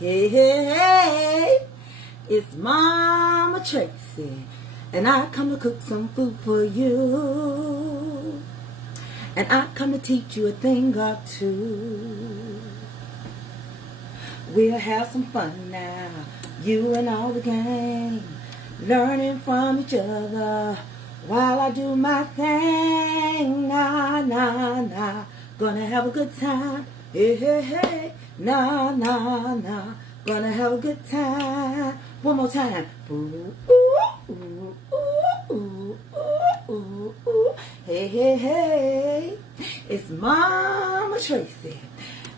Hey, hey, hey, it's Mama Tracy, and I come to cook some food for you, and I come to teach you a thing or two. We'll have some fun now, you and all the gang, learning from each other while I do my thing. Nah, nah, nah, gonna have a good time. Hey, hey, hey, nah, nah, nah, gonna have a good time. One more time. Ooh, ooh, ooh, ooh, ooh, ooh, ooh, ooh. Hey, hey, hey, it's Mama Tracy,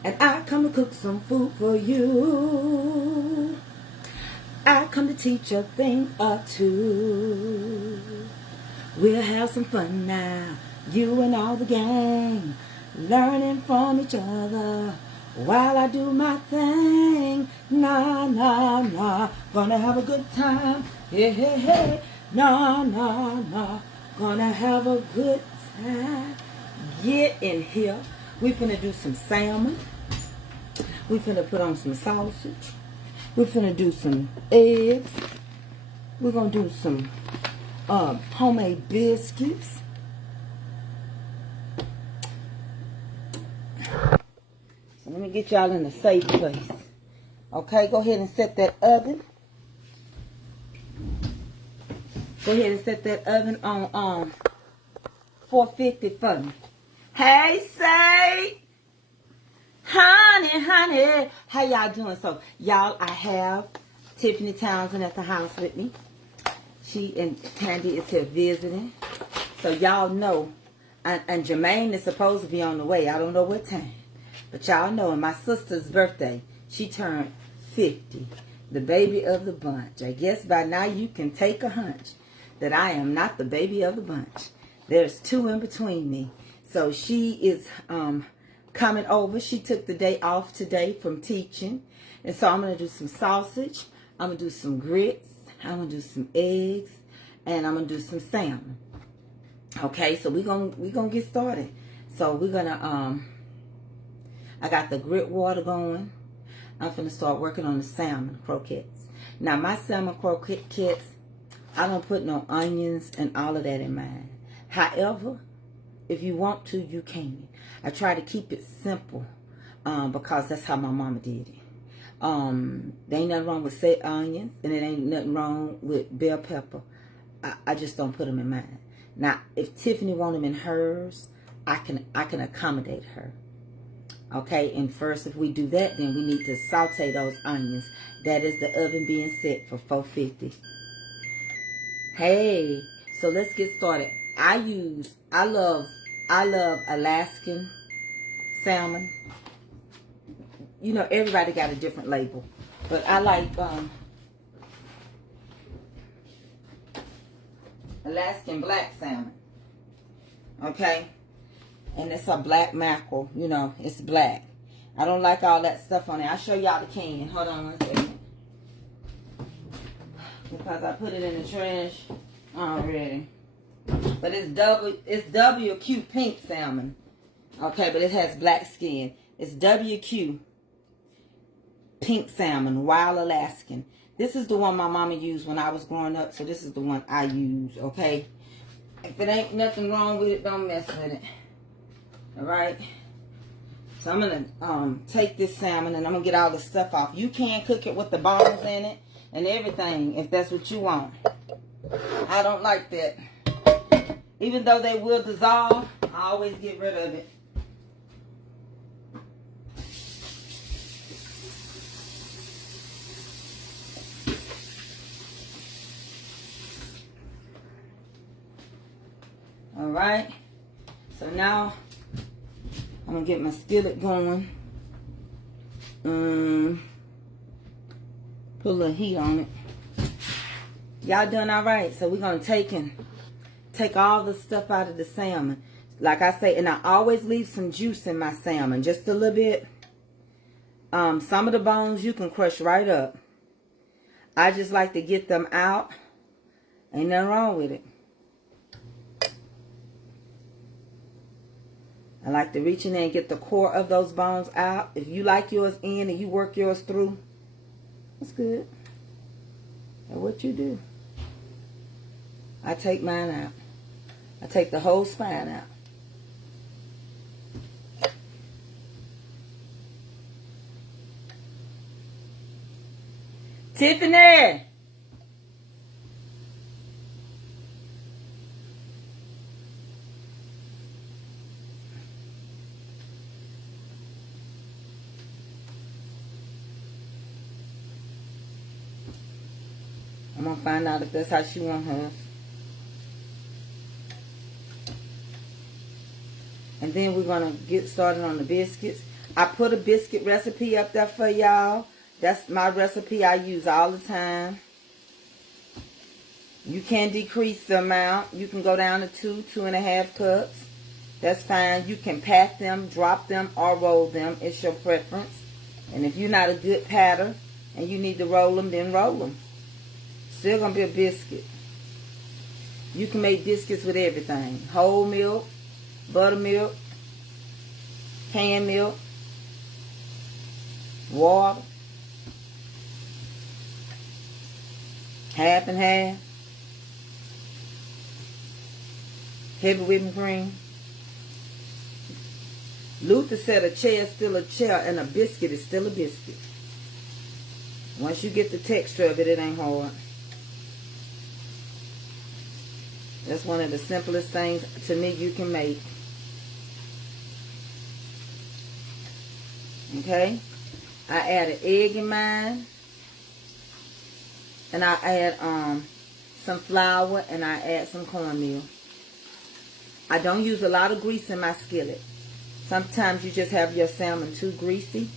and I come to cook some food for you. I come to teach a thing or two. We'll have some fun now, you and all the gang, learning from each other while I do my thing. Nah, nah, nah, gonna have a good time. Hey, hey, hey, nah, nah, nah, gonna have a good time. Get in here. We finna do some salmon. We finna put on some sausage. We're finna do some eggs. We're gonna do some homemade biscuits. So let me get y'all in a safe place. Okay, go ahead and set that oven. Go ahead and set that oven on 450 for me. Hey, say, honey, how y'all doing? So, y'all, I have Tiffany Townsend at the house with me. She and Candy is here visiting. So y'all know, and Jermaine is supposed to be on the way. I don't know what time. But y'all know, on my sister's birthday, she turned 50. The baby of the bunch. I guess by now you can take a hunch that I am not the baby of the bunch. There's two in between me. So she is coming over. She took the day off today from teaching. And so I'm going to do some sausage. I'm going to do some grits. I'm going to do some eggs, and I'm going to do some salmon. Okay, so we're gonna get started. So we're going to, I got the grit water going. I'm going to start working on the salmon croquettes. Now, my salmon croquettes, I don't put no onions and all of that in mine. However, if you want to, you can. I try to keep it simple because that's how my mama did it. There ain't nothing wrong with say onions, and it ain't nothing wrong with bell pepper. I just don't put them in mine. Now, if Tiffany want them in hers, I can accommodate her. Okay, and first, if we do that, then we need to saute those onions. That is the oven being set for 450. Hey, so let's get started. I love Alaskan salmon. You know, everybody got a different label, but I like Alaskan black salmon. Okay, and it's a black mackerel. You know, it's black. I don't like all that stuff on it. I'll show y'all the can. Hold on one second, because I put it in the trash already. But it's WQ pink salmon. Okay, but it has black skin. It's WQ pink salmon, wild Alaskan. This is the one my mama used when I was growing up, so this is the one I use, okay? If it ain't nothing wrong with it, don't mess with it. Alright? So I'm going to take this salmon and I'm going to get all the stuff off. You can cook it with the bones in it and everything if that's what you want. I don't like that. Even though they will dissolve, I always get rid of it. Alright, so now I'm going to get my skillet going. Put a little heat on it. Y'all doing alright? So we're going to take all the stuff out of the salmon. Like I say, and I always leave some juice in my salmon, just a little bit. Some of the bones you can crush right up. I just like to get them out. Ain't nothing wrong with it. I like to reach in there and get the core of those bones out. If you like yours in and you work yours through, That's good. That's what you do. I take mine out. I take the whole spine out. Tiffany! I'm going to find out if that's how she wants hers. And then we're going to get started on the biscuits. I put a biscuit recipe up there for y'all. That's my recipe I use all the time. You can decrease the amount. You can go down to 2.5 cups. That's fine. You can pat them, drop them, or roll them. It's your preference. And if you're not a good patter and you need to roll them, then roll them. Still going to be a biscuit. You can make biscuits with everything. Whole milk, buttermilk, canned milk, water, half and half, heavy whipping cream. Luther said a chair is still a chair and a biscuit is still a biscuit. Once you get the texture of it, it ain't hard. That's one of the simplest things to me you can make. Okay? I add an egg in mine. And I add some flour and I add some cornmeal. I don't use a lot of grease in my skillet. Sometimes you just have your salmon too greasy.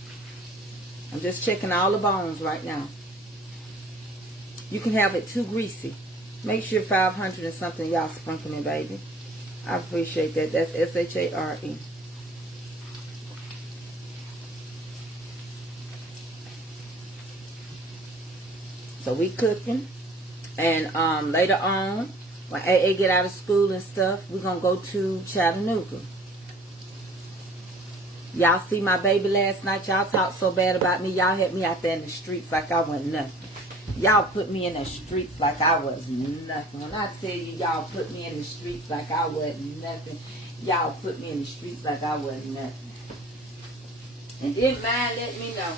I'm just checking all the bones right now. You can have it too greasy. Make sure 500 and something y'all sprinkle me, baby. I appreciate that. That's S-H-A-R-E. So we cooking. And later on, when AA get out of school and stuff, we're going to go to Chattanooga. Y'all see my baby last night. Y'all talked so bad about me. Y'all had me out there in the streets like I wasn't nothing. Y'all put me in the streets like I was nothing. When I tell you y'all put me in the streets like I wasn't nothing, y'all put me in the streets like I wasn't nothing. And didn't mind let me know.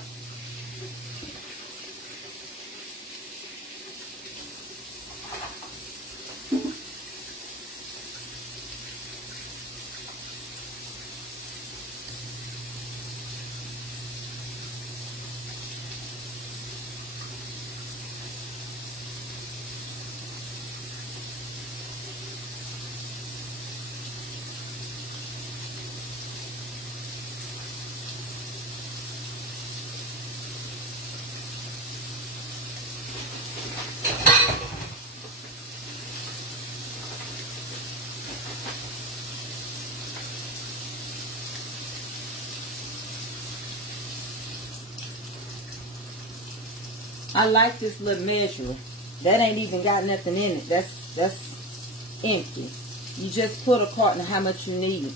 I like this little measure. That ain't even got nothing in it. That's empty. You just put according to how much you need.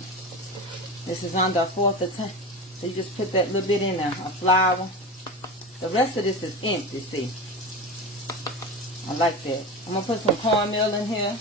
This is under a fourth of tank. So you just put that little bit in there, a flour. The rest of this is empty, see. I like that. I'm going to put some cornmeal in here.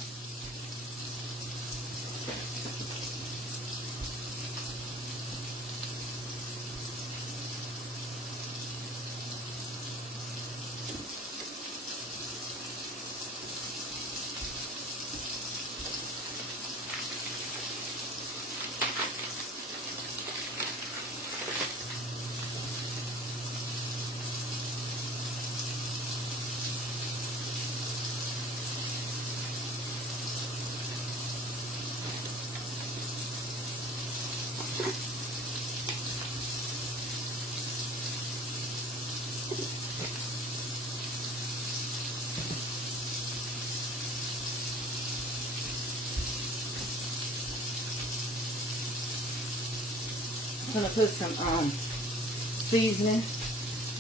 I'm going to put some seasoning.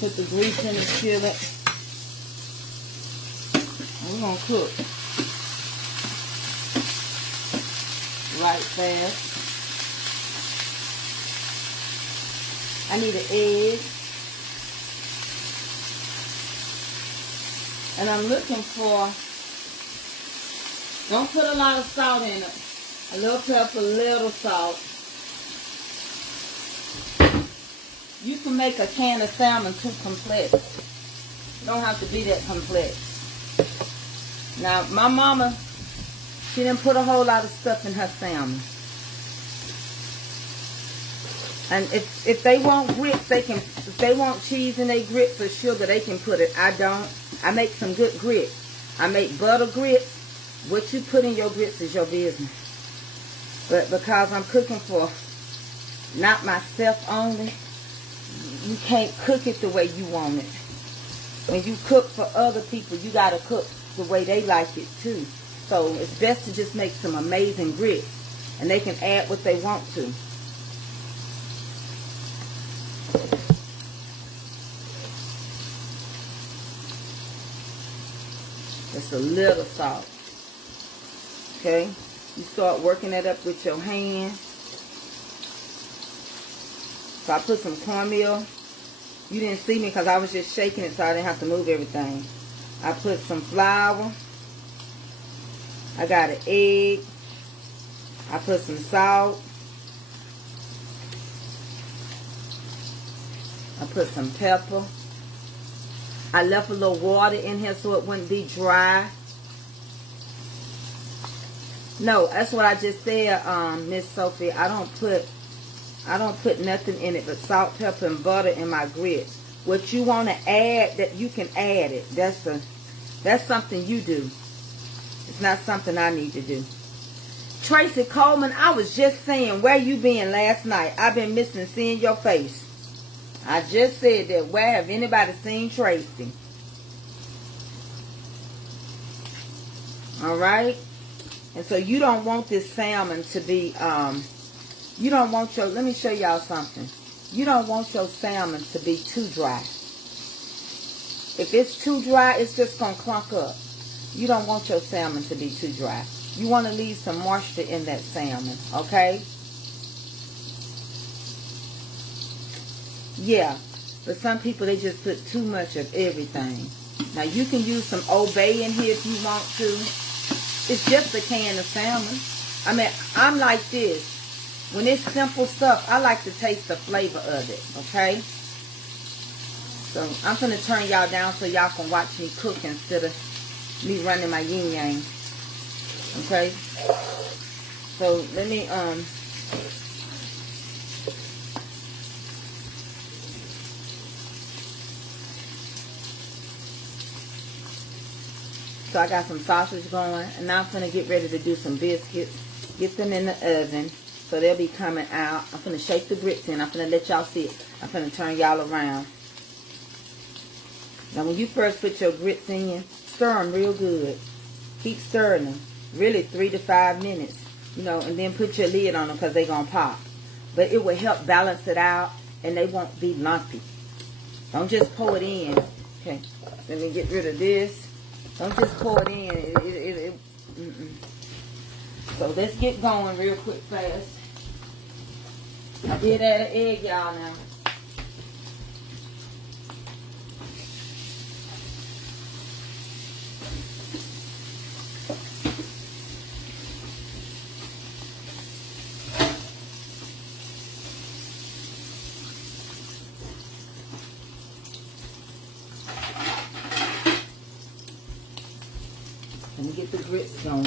Put the grease in the skillet. And we're going to cook right fast. I need an egg. And I'm looking for, don't put a lot of salt in it. A little pepper, a little salt. You can make a can of salmon too complex. It don't have to be that complex. Now, my mama, she didn't put a whole lot of stuff in her salmon. And if they want grits, they can. If they want cheese in their grits or sugar, they can put it. I don't. I make some good grits. I make butter grits. What you put in your grits is your business. But because I'm cooking for not myself only, you can't cook it the way you want it. When you cook for other people, you got to cook the way they like it too. So it's best to just make some amazing grits. And they can add what they want to. Just a little salt. Okay? You start working it up with your hand. So I put some cornmeal. You didn't see me because I was just shaking it so I didn't have to move everything. I put some flour. I got an egg. I put some salt. I put some pepper. I left a little water in here so it wouldn't be dry. No, that's what I just said, Miss Sophie. I don't put nothing in it but salt, pepper, and butter in my grits. What you want to add, that you can add it. That's something you do. It's not something I need to do. Tracy Coleman, I was just saying, where you been last night? I've been missing seeing your face. I just said that. Where have anybody seen Tracy? All right. And so you don't want this salmon to be, you don't want your, let me show y'all something. You don't want your salmon to be too dry. If it's too dry, it's just going to clunk up. You don't want your salmon to be too dry. You want to leave some moisture in that salmon, okay? Yeah, but some people, they just put too much of everything. Now, you can use some Old Bay in here if you want to. It's just a can of salmon. I mean, I'm like this. When it's simple stuff, I like to taste the flavor of it, okay? So, I'm going to turn y'all down so y'all can watch me cook instead of me running my yin-yang. Okay? So, let me, so I got some sausage going, and now I'm going to get ready to do some biscuits. Get them in the oven, so they'll be coming out. I'm going to shake the grits in. I'm going to let y'all see it. I'm going to turn y'all around. Now, when you first put your grits in, stir them real good. Keep stirring them. Really 3 to 5 minutes. You know, and then put your lid on them because they're going to pop. But it will help balance it out, and they won't be lumpy. Don't just pour it in. Okay, let me get rid of this. Don't just pour it in. So let's get going real quick, fast. I did add an egg, y'all, now. Let me get the grits going.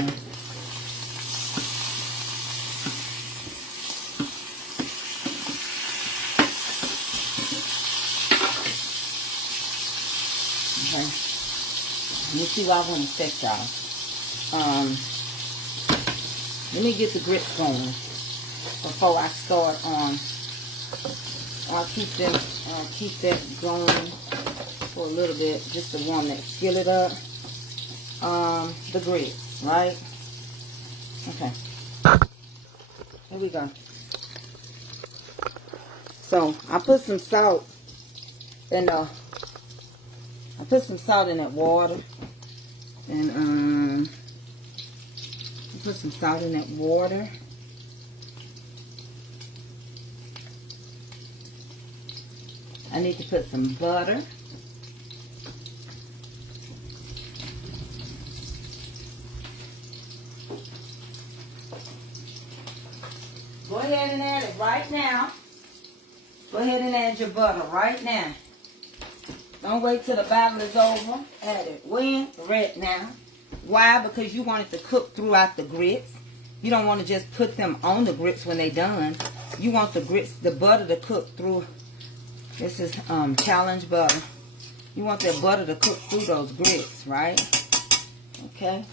Okay. Let me see what I want to set y'all. Let me get the grits going before I start on. I'll keep that going for a little bit just to warm that skillet up. The grits, right? Okay. Here we go. So I put some salt in that water, and put some salt in that water. I need to put some butter. Go ahead and add it right now. Go ahead and add your butter right now. Don't wait till the battle is over. Add it when? Right now. Why? Because you want it to cook throughout the grits. You don't want to just put them on the grits when they're done. You want the grits, the butter to cook through. This is challenge butter. You want that butter to cook through those grits, right? Okay.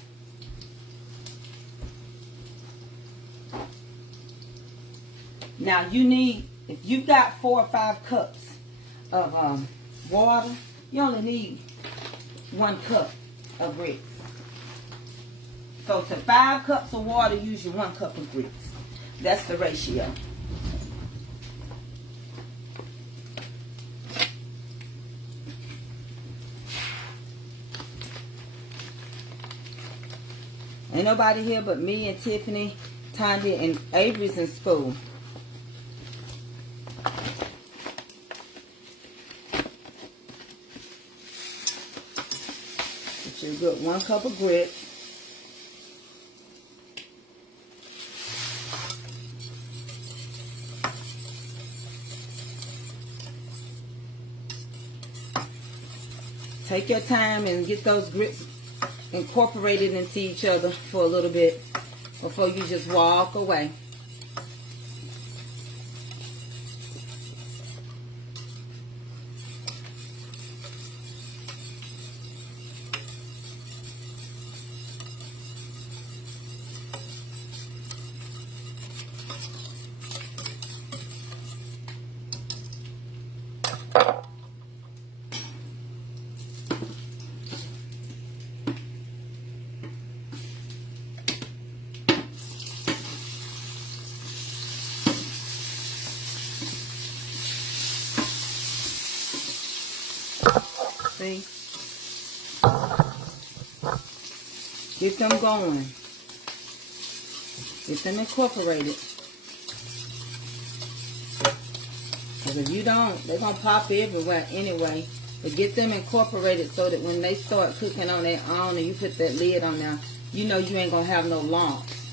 Now you need, if you've got 4 or 5 cups of water, you only need 1 cup of grits. So to 5 cups of water, use your 1 cup of grits. That's the ratio. Ain't nobody here but me and Tiffany, Tandy, and Avery's in school. Put your good 1 cup of grits. Take your time and get those grits incorporated into each other for a little bit before you just walk away. See? Get them going. Get them incorporated. Because if you don't, they're going to pop everywhere anyway. But get them incorporated so that when they start cooking on their own and you put that lid on there, you know you ain't going to have no lumps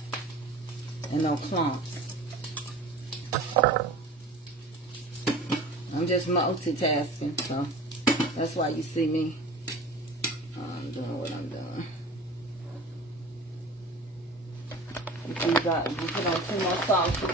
and no clumps. I'm just multitasking, so that's why you see me doing what I'm doing. You put on 2 more sauces.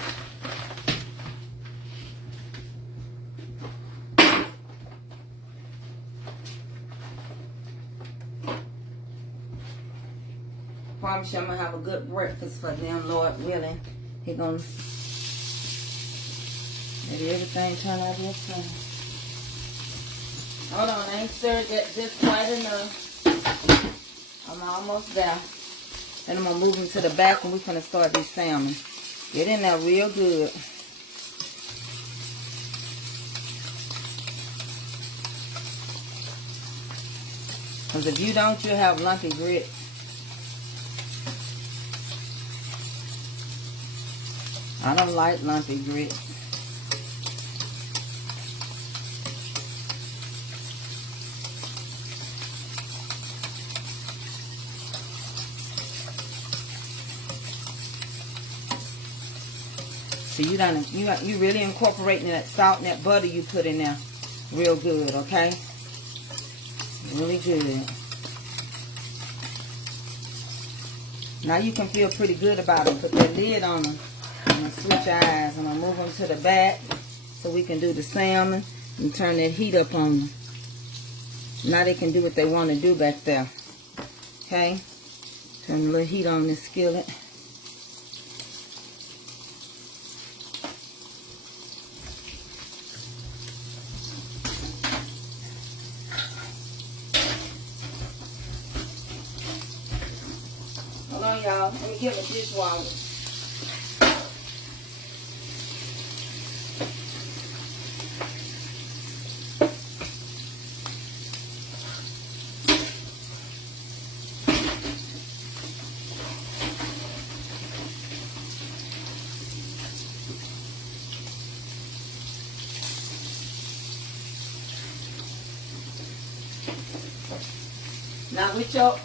Promise you I'm going to have a good breakfast for them, Lord willing. He going to let everything turn out this time. Hold on, I ain't stirred that just quite enough. I'm almost there. Then I'm going to move them to the back and we're going to start these salmon. Get in there real good. Because if you don't, you'll have lumpy grits. I don't like lumpy grits. So you really incorporating that salt and that butter you put in there real good, okay? Really good. Now you can feel pretty good about them. Put that lid on them. I'm going to switch eyes. I'm going to move them to the back so we can do the salmon and turn that heat up on them. Now they can do what they want to do back there. Okay? Turn a little heat on this skillet. Hold on, y'all. Let me get my dishwasher. Now with your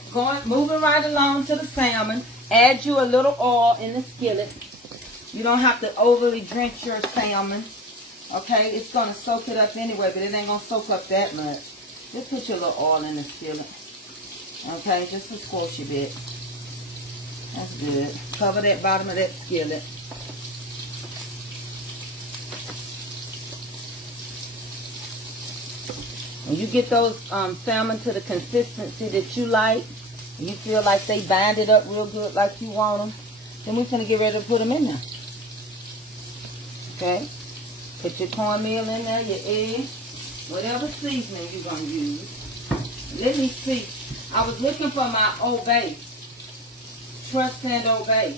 moving right along to the salmon, add you a little oil in the skillet. You don't have to overly drench your salmon. Okay, it's going to soak it up anyway, but it ain't going to soak up that much. Just put your little oil in the skillet. Okay, just a squishy bit. That's good. Cover that bottom of that skillet. When you get those salmon to the consistency that you like, and you feel like they bind it up real good like you want them, then we're going to get ready to put them in there. Okay? Put your cornmeal in there, your egg, whatever seasoning you're going to use. Let me see. I was looking for my Obey. Trust and Obey.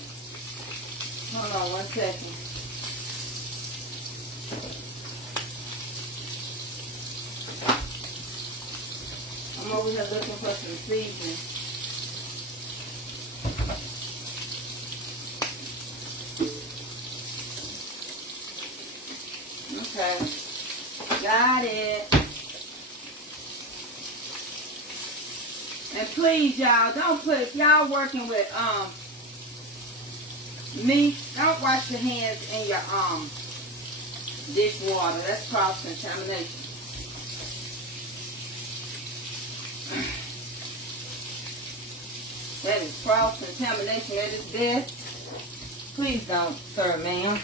Hold on 1 second. I'm over here looking for some seasoning. Okay, got it. And please, y'all, don't put, if y'all working with meat, don't wash your hands in your dishwater. That's cross-contamination. That is cross-contamination at its best. Please don't, sir, ma'am.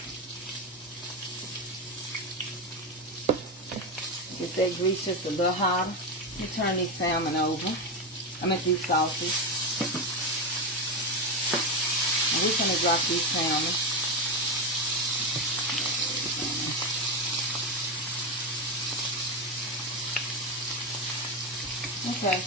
Get that grease just a little hotter. You turn these salmon over. I'm going to do sauces. And we're going to drop these salmon. Okay.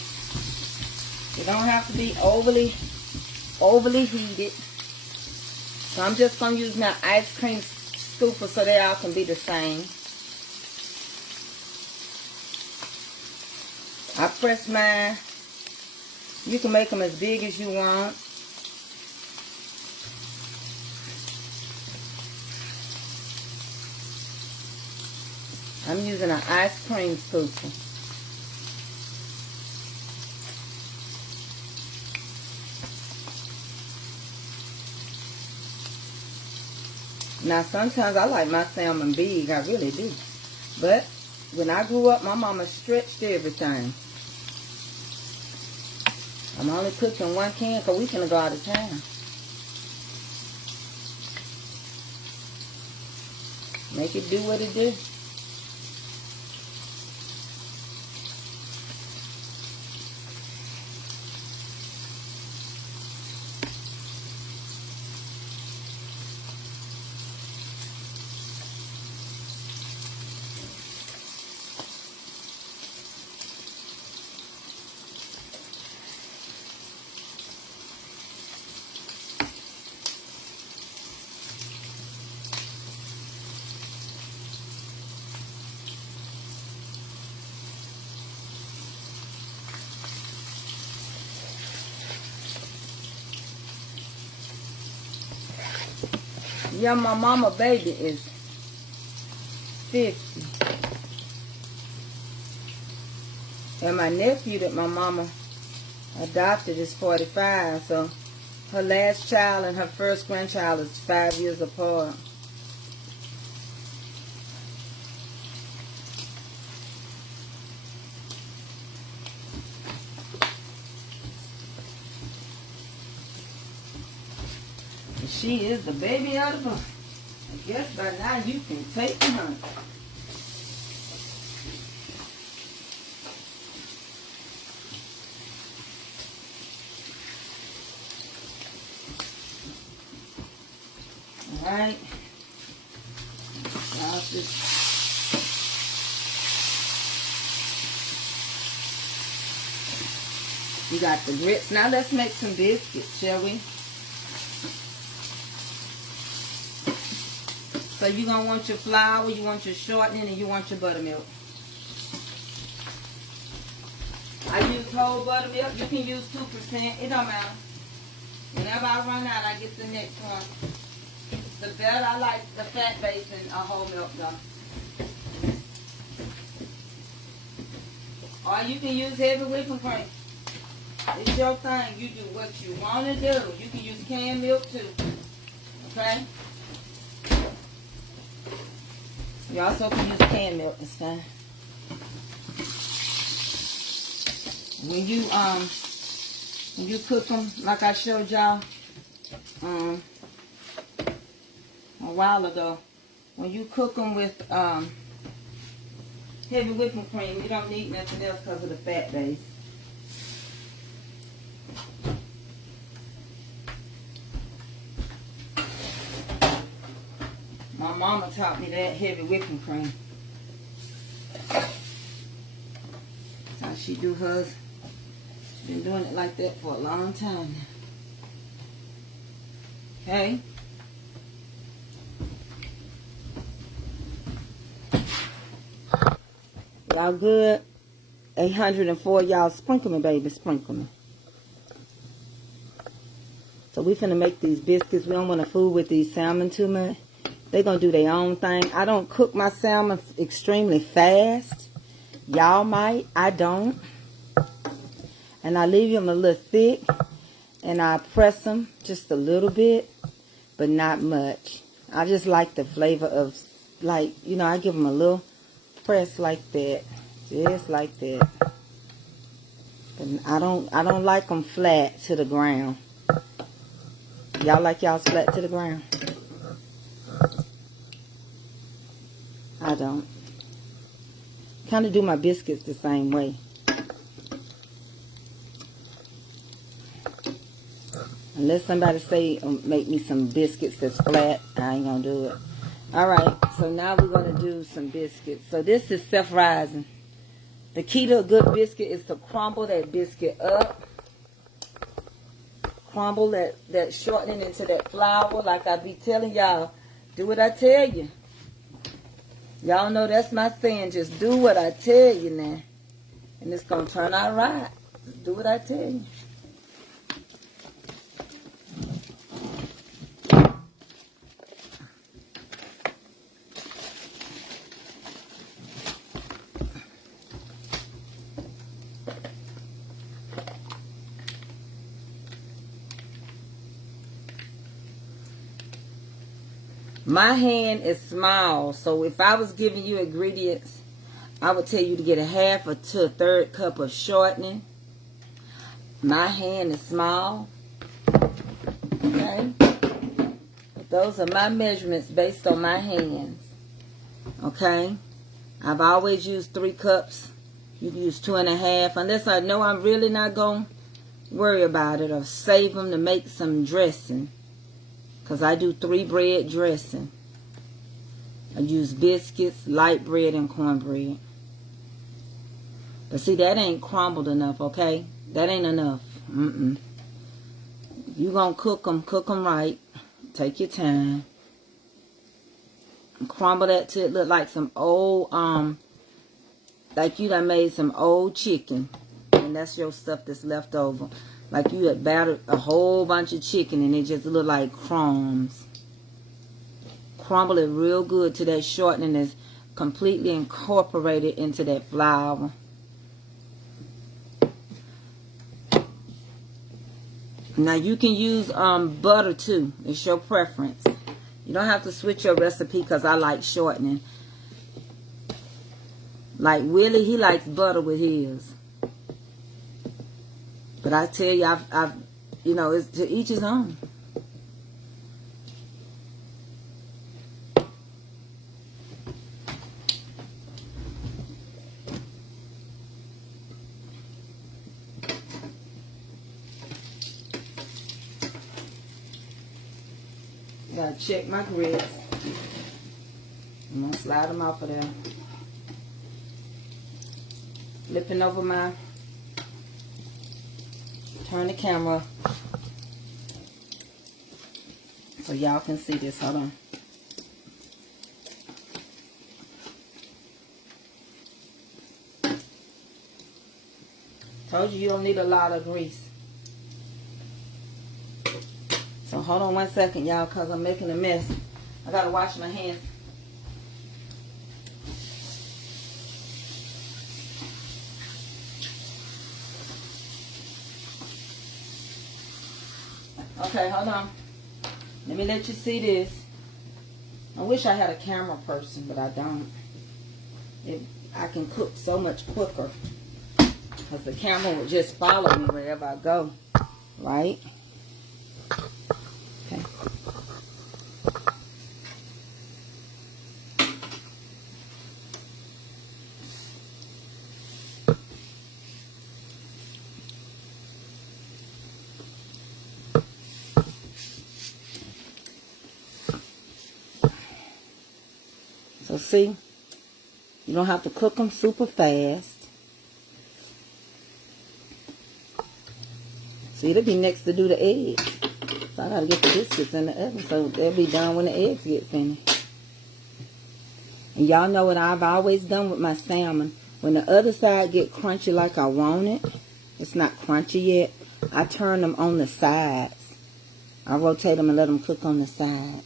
They don't have to be overly heated. So I'm just going to use my ice cream scooper so they all can be the same. I press mine. You can make them as big as you want. I'm using an ice cream scooper. Now sometimes I like my salmon big, I really do. But when I grew up, my mama stretched everything. I'm only cooking 1 can because we finna go out of town. Make it do what it do. Yeah, my mama baby is 50. And my nephew that my mama adopted is 45. So her last child and her first grandchild is 5 years apart. She is the baby of the bunch. I guess by now you can take the hunt. Alright. You got the grits. Now let's make some biscuits, shall we? So you're going to want your flour, you want your shortening, and you want your buttermilk. I use whole buttermilk. You can use 2%. It don't matter. Whenever I run out, I get the next one. The better I like the fat base and whole milk though. Or you can use heavy whipping cream. It's your thing. You do what you want to do. You can use canned milk too. Okay? You also can use canned milk. It's fine. When you cook them, like I showed y'all a while ago, when you cook them with heavy whipping cream, you don't need nothing else because of the fat base. My mama taught me that, heavy whipping cream. That's how she do hers. She's been doing it like that for a long time now. Okay. Y'all good? 804, y'all sprinkle me, baby, sprinkle me. So we finna make these biscuits. We don't want to fool with these salmon too much. They're going to do their own thing. I don't cook my salmon extremely fast. Y'all might. I don't. And I leave them a little thick. And I press them just a little bit. But not much. I just like the flavor of, like, you know, I give them a little press like that. Just like that. But I don't like them flat to the ground. Y'all like y'all's flat to the ground? I don't. Kind of do my biscuits the same way. Unless somebody say make me some biscuits that's flat, I ain't gonna do it. Alright, so now we're gonna do some biscuits. So this is self-rising. The key to a good biscuit is to crumble that biscuit up. Crumble that shortening into that flour. Like I be telling y'all, do what I tell you. Y'all know that's my saying. Just do what I tell you now. And it's going to turn out right. Just do what I tell you. My hand is small, so if I was giving you ingredients, I would tell you to get a half or to a third cup of shortening. My hand is small. Okay? Those are my measurements based on my hands. Okay? I've always used 3 cups. You can use 2.5, unless I know I'm really not going to worry about it or save them to make some dressing. Because I do 3 bread dressing. I use biscuits, light bread, and cornbread. But see, that ain't crumbled enough, okay? That ain't enough. You gonna cook them right. Take your time. Crumble that till it look like some old, like you done made some old chicken. And that's your stuff that's left over. Like you had battered a whole bunch of chicken and it just looked like crumbs. Crumble it real good till that shortening is completely incorporated into that flour. Now you can use butter too. It's your preference. You don't have to switch your recipe because I like shortening. Like Willie, he likes butter with his. But I tell you, I've you know, it's to each his own. Gotta check my grits. I'm gonna slide them off of there. Flipping over my. Turn the camera so y'all can see this. Hold on. Told you you don't need a lot of grease. So hold on 1 second, y'all, because I'm making a mess. I gotta wash my hands. Okay, hold on. Let me let you see this. I wish I had a camera person, but I don't. I can cook so much quicker because the camera will just follow me wherever I go, right? Okay. So see, you don't have to cook them super fast. See, it'll be next to do the eggs. So I gotta get the biscuits in the oven so they'll be done when the eggs get finished. And y'all know what I've always done with my salmon. When the other side get crunchy like I want it, it's not crunchy yet, I turn them on the sides. I rotate them and let them cook on the side.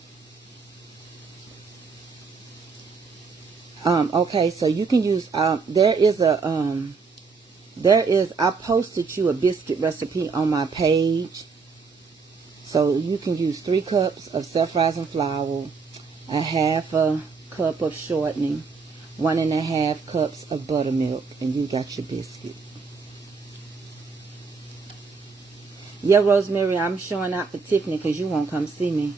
Okay, so you can use, I posted you a biscuit recipe on my page. So you can use 3 cups of self-rising flour, a half a cup of shortening, 1.5 cups of buttermilk, and you got your biscuit. Yeah, Rosemary, I'm showing out for Tiffany because you won't come see me.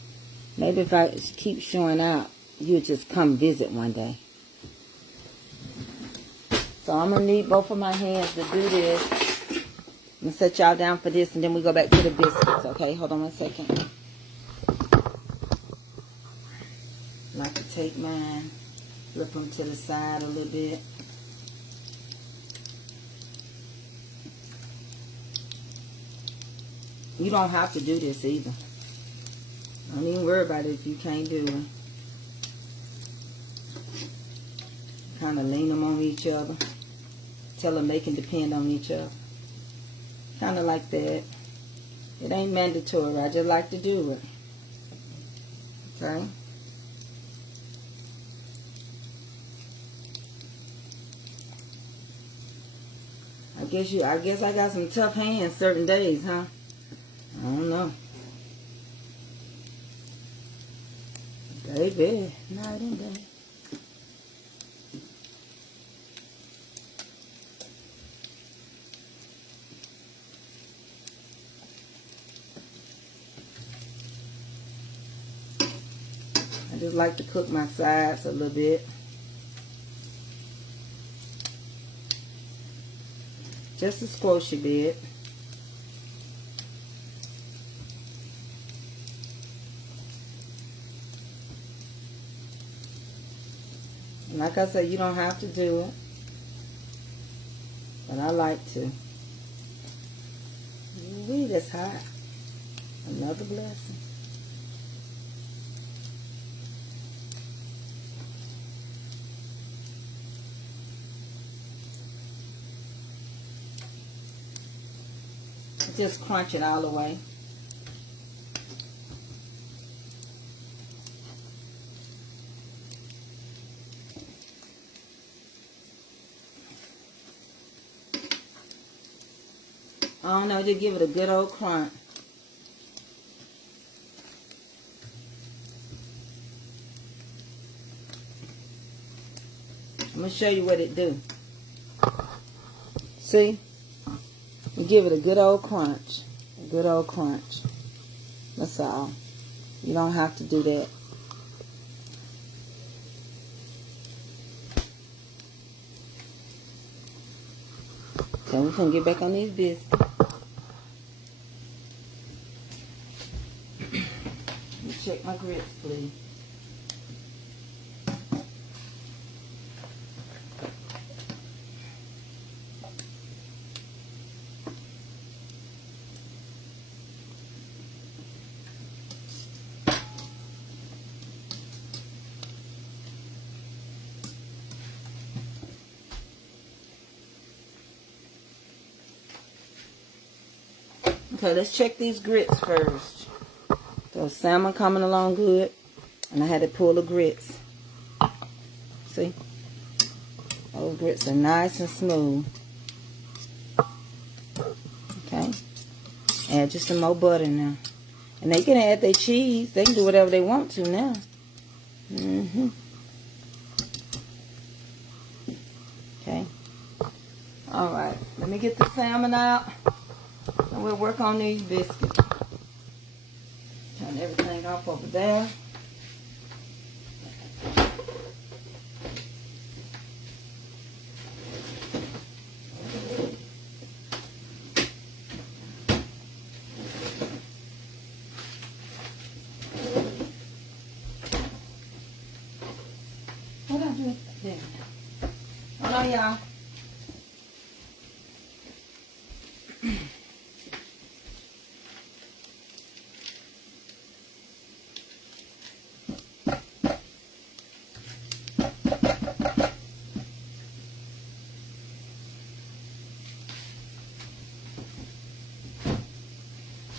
Maybe if I keep showing out, you'll just come visit one day. So I'm going to need both of my hands to do this. I'm going to set y'all down for this and then we go back to the biscuits, okay? Hold on one second. I like to take mine, flip them to the side a little bit. You don't have to do this either. Don't even worry about it if you can't do it. Kind of lean them on each other. Tell them they can depend on each other. Kind of like that. It ain't mandatory. I just like to do it. Okay. I guess I got some tough hands certain days, huh? I don't know. Baby, night and day. I just like to cook my sides a little bit. Just a squishy bit. And like I said, you don't have to do it. But I like to. Ooh, that's hot. Another blessing. Just crunch it all the way. I don't know, just give it a good old crunch. I'm going to show you what it do. See? You give it a good old crunch. A good old crunch. That's all. You don't have to do that. Okay, we're going to get back on these biscuits. Let me check my grits, please. Okay, let's check these grits first. So salmon coming along good. And I had to pull the grits. See? Those grits are nice and smooth. Okay. Add just some more butter now. And they can add their cheese. They can do whatever they want to now. Okay. All right. Let me get the salmon out, and we'll work on these biscuits. Turn everything off over there. What I do? There. Hold on, y'all.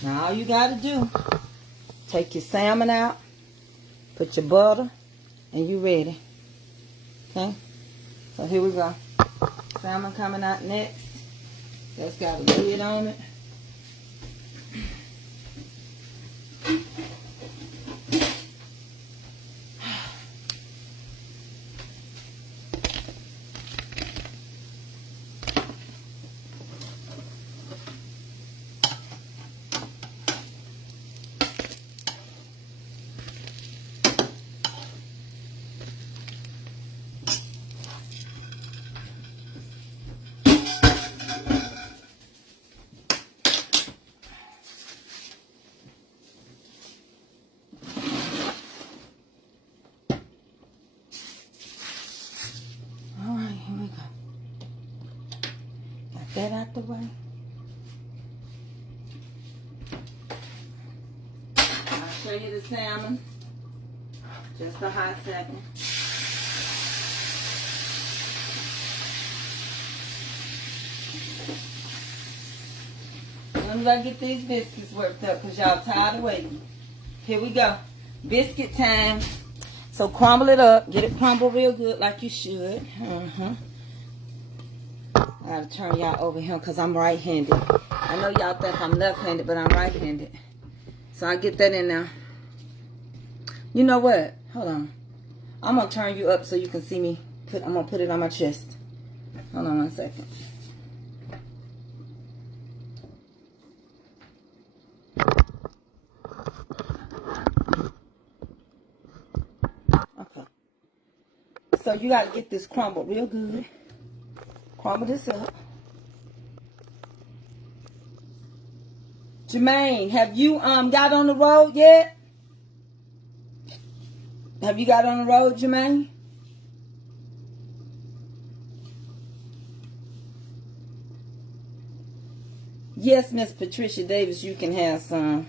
Now all you gotta do, take your salmon out, put your butter, and you ready. Okay? So here we go. Salmon coming out next. That's got a lid on it. That out the way. I'll show you the salmon. Just a hot second. As soon as I get these biscuits worked up, because y'all tired of waiting. Here we go. Biscuit time. So crumble it up. Get it crumbled real good like you should. I gotta turn y'all over here because I'm right-handed. I know y'all think I'm left-handed, but I'm right-handed. So I get that in now. You know what? Hold on. I'm gonna turn you up so you can see me. I'm gonna put it on my chest. Hold on 1 second. Okay. So you gotta get this crumbled real good. Crumble this up. Jermaine, have you got on the road yet? Have you got on the road, Jermaine? Yes, Miss Patricia Davis, you can have some.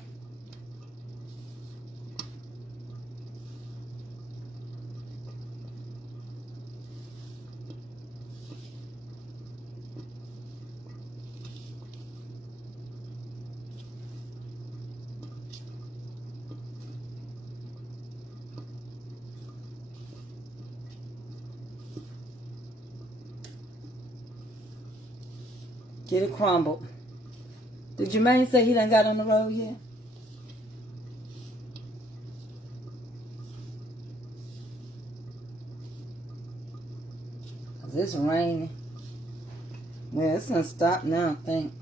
Get it crumbled. Did Jermaine say he done got on the road yet? Cause it's raining. Well, it's gonna stop now, I think.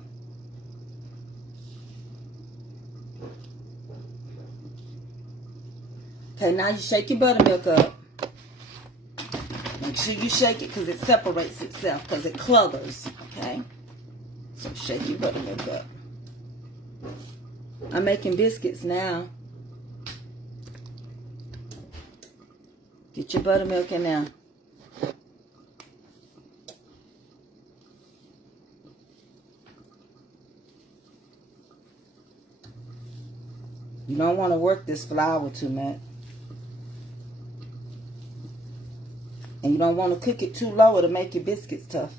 Okay, now you shake your buttermilk up. Make sure you shake it because it separates itself because it clutters, okay? So shake your buttermilk up. I'm making biscuits now. Get your buttermilk in there. You don't want to work this flour too much. And you don't want to cook it too low. It'll make your biscuits tough.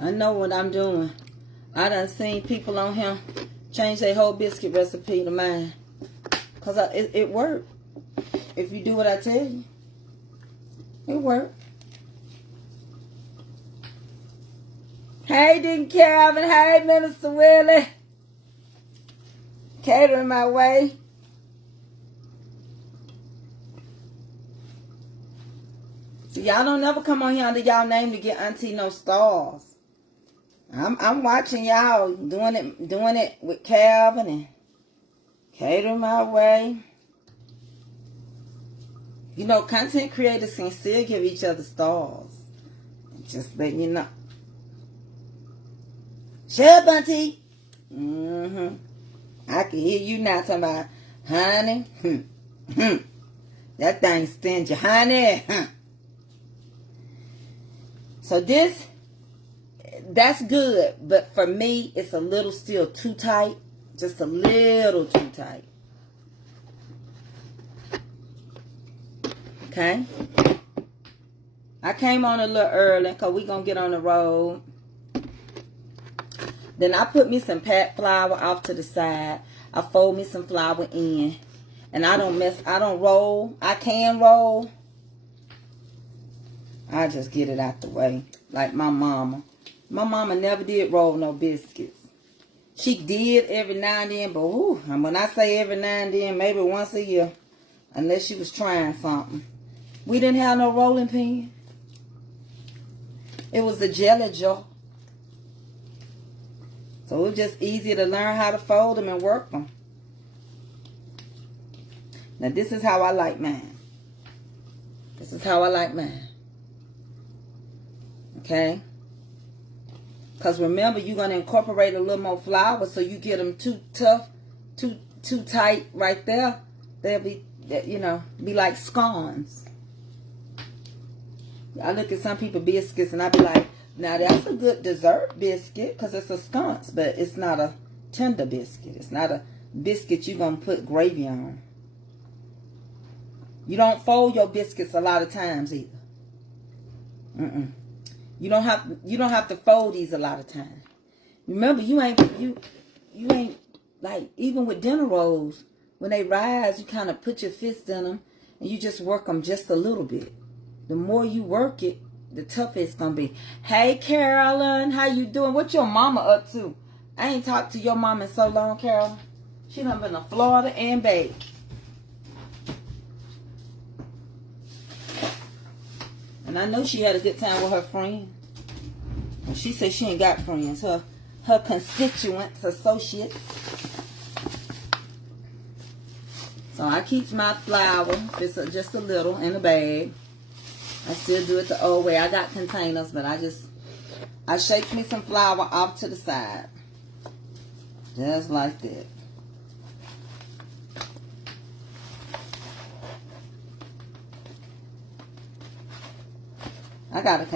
I know what I'm doing. I done seen people on here change their whole biscuit recipe to mine. Because it worked. If you do what I tell you. It worked. Hey, Deacon Calvin. Hey, Minister Willie. Catering my way. So y'all don't never come on here under y'all name to get Auntie no stars. I'm watching y'all doing it with Calvin and catering my way. You know, content creators can still give each other stars. Just letting you know. Shut up, Auntie. I can hear you now talking about, honey. That thing stingy, honey. So that's good. But for me, it's a little still too tight. Just a little too tight. Okay. I came on a little early because we're going to get on the road. Then I put me some pat flour off to the side. I fold me some flour in. And I don't roll. I can roll. I just get it out the way. Like my mama. My mama never did roll no biscuits. She did every now and then. But whew, and when I say every now and then, maybe once a year. Unless she was trying something. We didn't have no rolling pin. It was a jelly jar. So it was just easier to learn how to fold them and work them. Now this is how I like mine. This is how I like mine. Okay? Because remember, you're going to incorporate a little more flour so you get them too tough, too tight right there. They'll be, you know, be like scones. I look at some people biscuits and I be like, now that's a good dessert biscuit because it's a sconce, but it's not a tender biscuit. It's not a biscuit you're going to put gravy on. You don't fold your biscuits a lot of times either. You don't have to fold these a lot of times. Remember, you ain't like, even with dinner rolls, when they rise, you kind of put your fist in them and you just work them just a little bit. The more you work it, the tougher it's going to be. Hey, Carolyn, how you doing? What your mama up to? I ain't talked to your mama in so long, Carolyn. She done been to Florida and back. And I know she had a good time with her friend. And she said she ain't got friends. Her constituents, associates. So I keep my flour, just a little, in a bag. I still do it the old way. I got containers, but I shake me some flour off to the side. Just like that. I got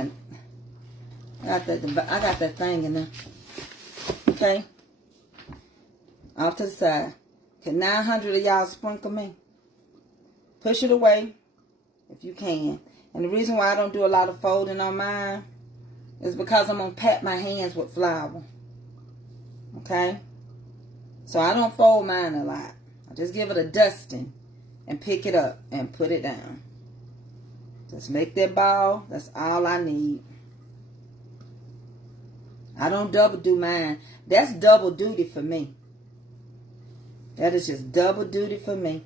that thing in there. Okay. Off to the side. Can 900 of y'all sprinkle me? Push it away if you can. And the reason why I don't do a lot of folding on mine is because I'm going to pat my hands with flour. Okay? So I don't fold mine a lot. I just give it a dusting and pick it up and put it down. Just make that ball. That's all I need. I don't double do mine. That's double duty for me. That is just double duty for me.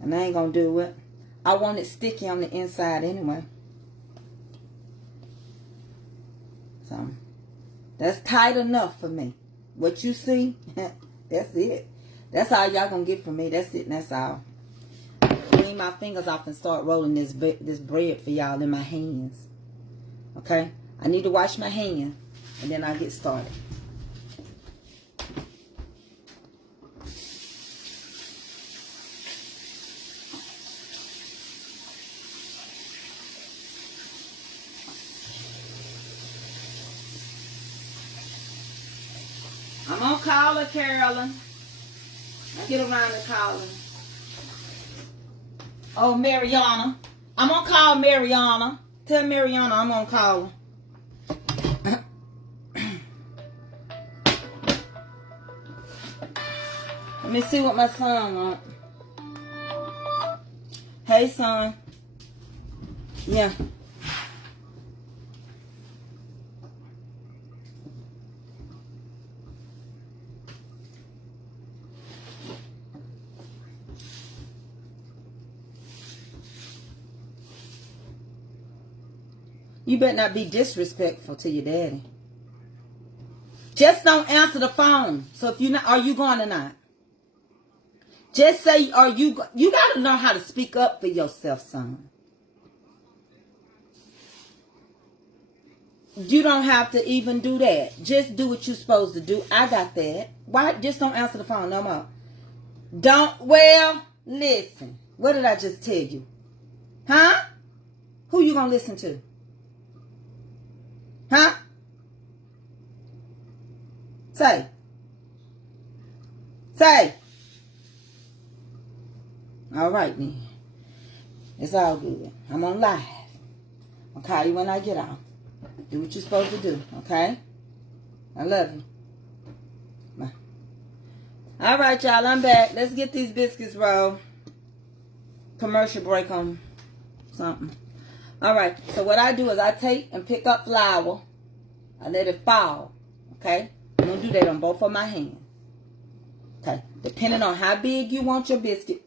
And I ain't going to do it. I want it sticky on the inside anyway. So, that's tight enough for me. What you see, that's it. That's all y'all going to get from me. That's it and that's all. Clean my fingers off and start rolling this bread for y'all in my hands. Okay? I need to wash my hands and then I'll get started. I'm going to call her, Carolyn. I get around to calling. Oh, Mariana. I'm going to call Mariana. Tell Mariana I'm going to call her. Let me see what my son wants. Hey, son. Yeah. You better not be disrespectful to your daddy. Just don't answer the phone. So if you not, are you going or not? Just say, are you? You got to learn how to speak up for yourself, son. You don't have to even do that. Just do what you're supposed to do. I got that. Why? Just don't answer the phone no more. Don't. Well, listen. What did I just tell you? Huh? Who you gonna listen to? Huh? Say. All right, then. It's all good. I'm on live. I'll call you when I get out. Do what you're supposed to do, okay? I love you. Bye. All right, y'all. I'm back. Let's get these biscuits rolled. Commercial break on something. All right. So what I do is I take and pick up flour. I let it fall, okay? I'm going to do that on both of my hands. Okay. Depending on how big you want your biscuit,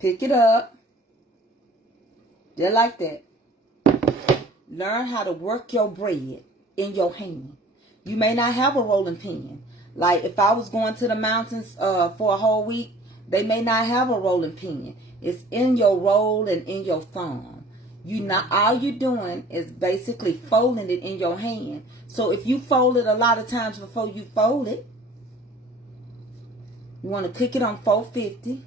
pick it up. Just like that. Learn how to work your bread in your hand. You may not have a rolling pin. Like if I was going to the mountains for a whole week, they may not have a rolling pin. It's in your roll and in your thumb. All you're doing is basically folding it in your hand. So if you fold it a lot of times before you fold it, you want to cook it on 450.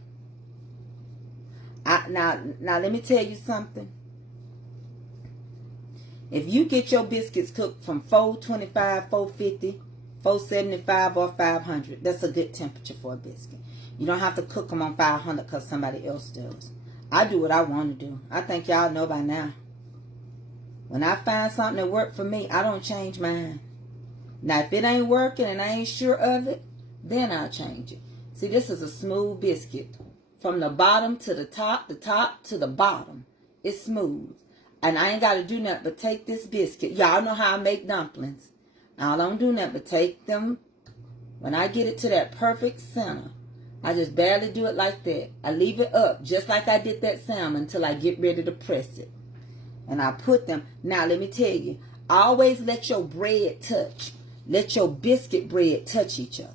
Now let me tell you something. If you get your biscuits cooked from 425, 450, 475, or 500, that's a good temperature for a biscuit. You don't have to cook them on 500 because somebody else does. I do what I want to do. I think y'all know by now. When I find something that worked for me, I don't change mine. Now, if it ain't working and I ain't sure of it, then I'll change it. See, this is a smooth biscuit. From the bottom to the top to the bottom. It's smooth. And I ain't got to do nothing but take this biscuit. Y'all know how I make dumplings. I don't do nothing but take them. When I get it to that perfect center, I just barely do it like that. I leave it up just like I did that salmon until I get ready to press it. And I put them. Now, let me tell you. Always let your bread touch. Let your biscuit bread touch each other.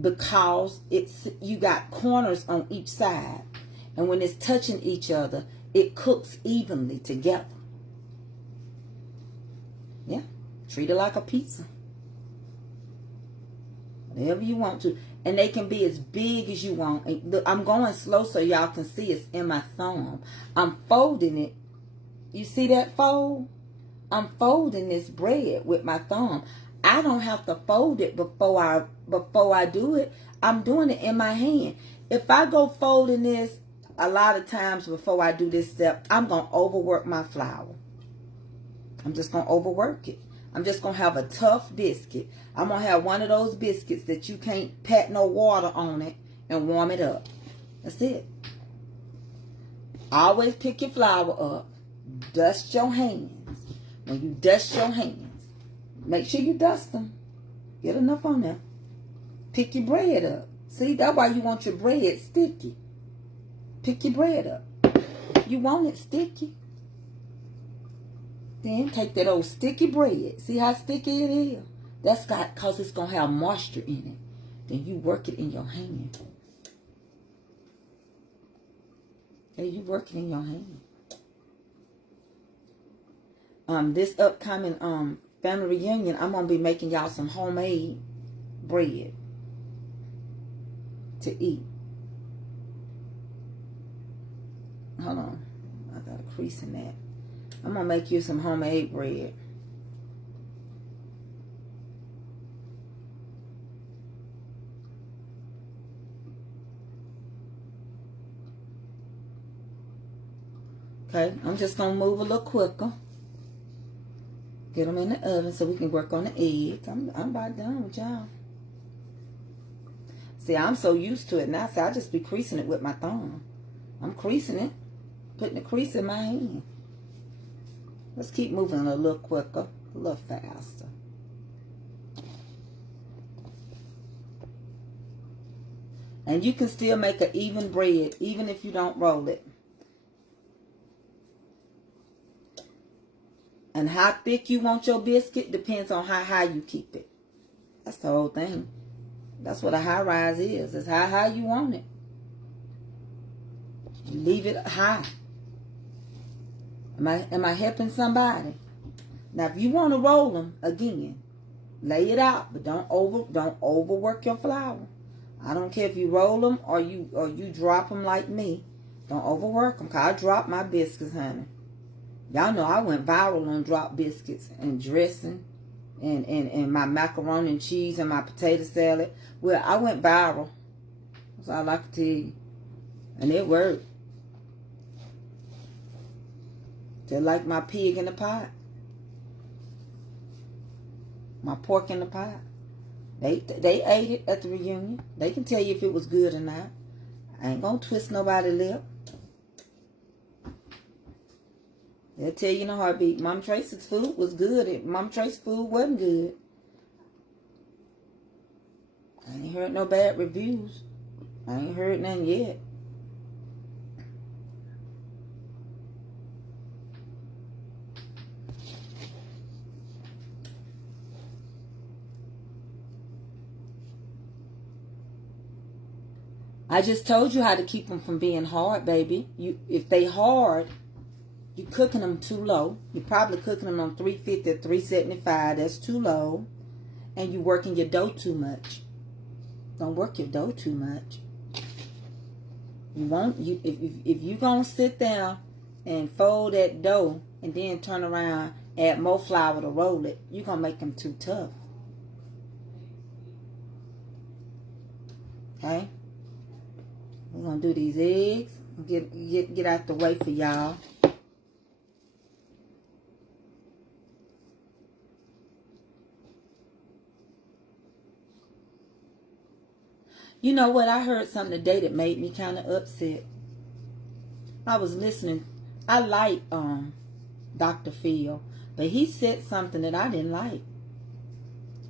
Because you got corners on each side. And when it's touching each other, it cooks evenly together. Yeah. Treat it like a pizza. Whatever you want to. And they can be as big as you want. Look, I'm going slow so y'all can see it's in my thumb. I'm folding it. You see that fold? I'm folding this bread with my thumb. I don't have to fold it before I do it. I'm doing it in my hand. If I go folding this a lot of times before I do this step, I'm going to overwork my flour. I'm just going to overwork it. I'm just going to have a tough biscuit. I'm going to have one of those biscuits that you can't pat no water on it and warm it up. That's it. Always pick your flour up. Dust your hands. When you dust your hands, make sure you dust them. Get enough on there. Pick your bread up. See, that's why you want your bread sticky. Pick your bread up. You want it sticky. Then take that old sticky bread. See how sticky it is? That's because it's going to have moisture in it. Then you work it in your hand. Okay, you work it in your hand. This upcoming family reunion, I'm going to be making y'all some homemade bread to eat. Hold on. I got a crease in that. I'm going to make you some homemade bread. Okay, I'm just going to move a little quicker. Get them in the oven so we can work on the eggs. I'm about done with y'all. See, I'm so used to it now. See, I just be creasing it with my thumb. I'm creasing it. Putting the crease in my hand. Let's keep moving a little quicker, a little faster. And you can still make an even bread, even if you don't roll it. And how thick you want your biscuit depends on how high you keep it. That's the whole thing. That's what a high rise is. It's how high you want it. You leave it high. Am I helping somebody? Now, if you want to roll them, again, lay it out, but don't overwork your flour. I don't care if you roll them or you drop them like me. Don't overwork them, because I drop my biscuits, honey. Y'all know I went viral on drop biscuits and dressing and my macaroni and cheese and my potato salad. Well, I went viral. That's all I can tell you. And it worked. Just like my pig in the pot. My pork in the pot. They ate it at the reunion. They can tell you if it was good or not. I ain't gonna twist nobody's lip. They'll tell you in a heartbeat. Mom Tracy's food was good. Mom Tracy's food wasn't good. I ain't heard no bad reviews. I ain't heard none yet. I just told you how to keep them from being hard, baby. If they hard, you're cooking them too low. You're probably cooking them on 350 or 375. That's too low. And you're working your dough too much. Don't work your dough too much. If you're going to sit down and fold that dough and then turn around, add more flour to roll it, you're going to make them too tough. Okay? We're going to do these eggs. Get out the way for y'all. You know what? I heard something today that made me kind of upset. I was listening. I like Dr. Phil, but he said something that I didn't like.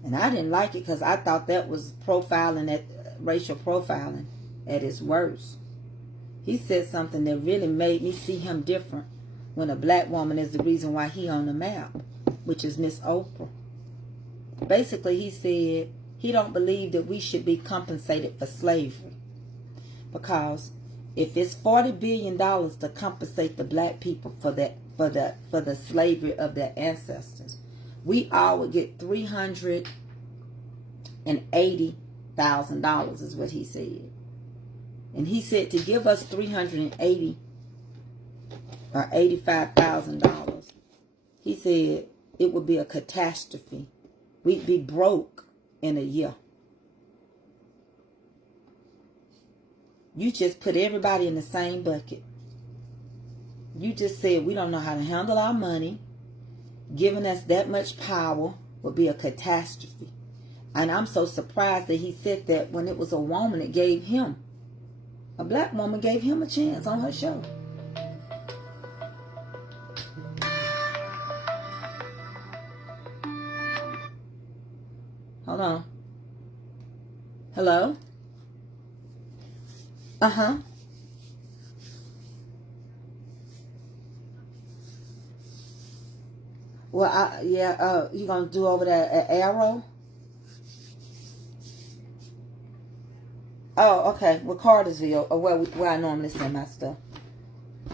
And I didn't like it because I thought that was racial profiling at its worst. He said something that really made me see him different when a black woman is the reason why he on the map, which is Miss Oprah. Basically, he said he don't believe that we should be compensated for slavery, because if it's $40 billion to compensate the black people for the slavery of their ancestors, we all would get $380,000 is what he said. And he said to give us $380,000 or $85,000, he said it would be a catastrophe. We'd be broke in a year. You just put everybody in the same bucket. You just said we don't know how to handle our money. Giving us that much power would be a catastrophe. And I'm so surprised that he said that when it was a woman that gave him, a black woman gave him a chance on her show. Hold on. Hello? Uh-huh. Well, you gonna do over there at Arrow? Oh, okay. With Cartersville, or where I normally send my stuff.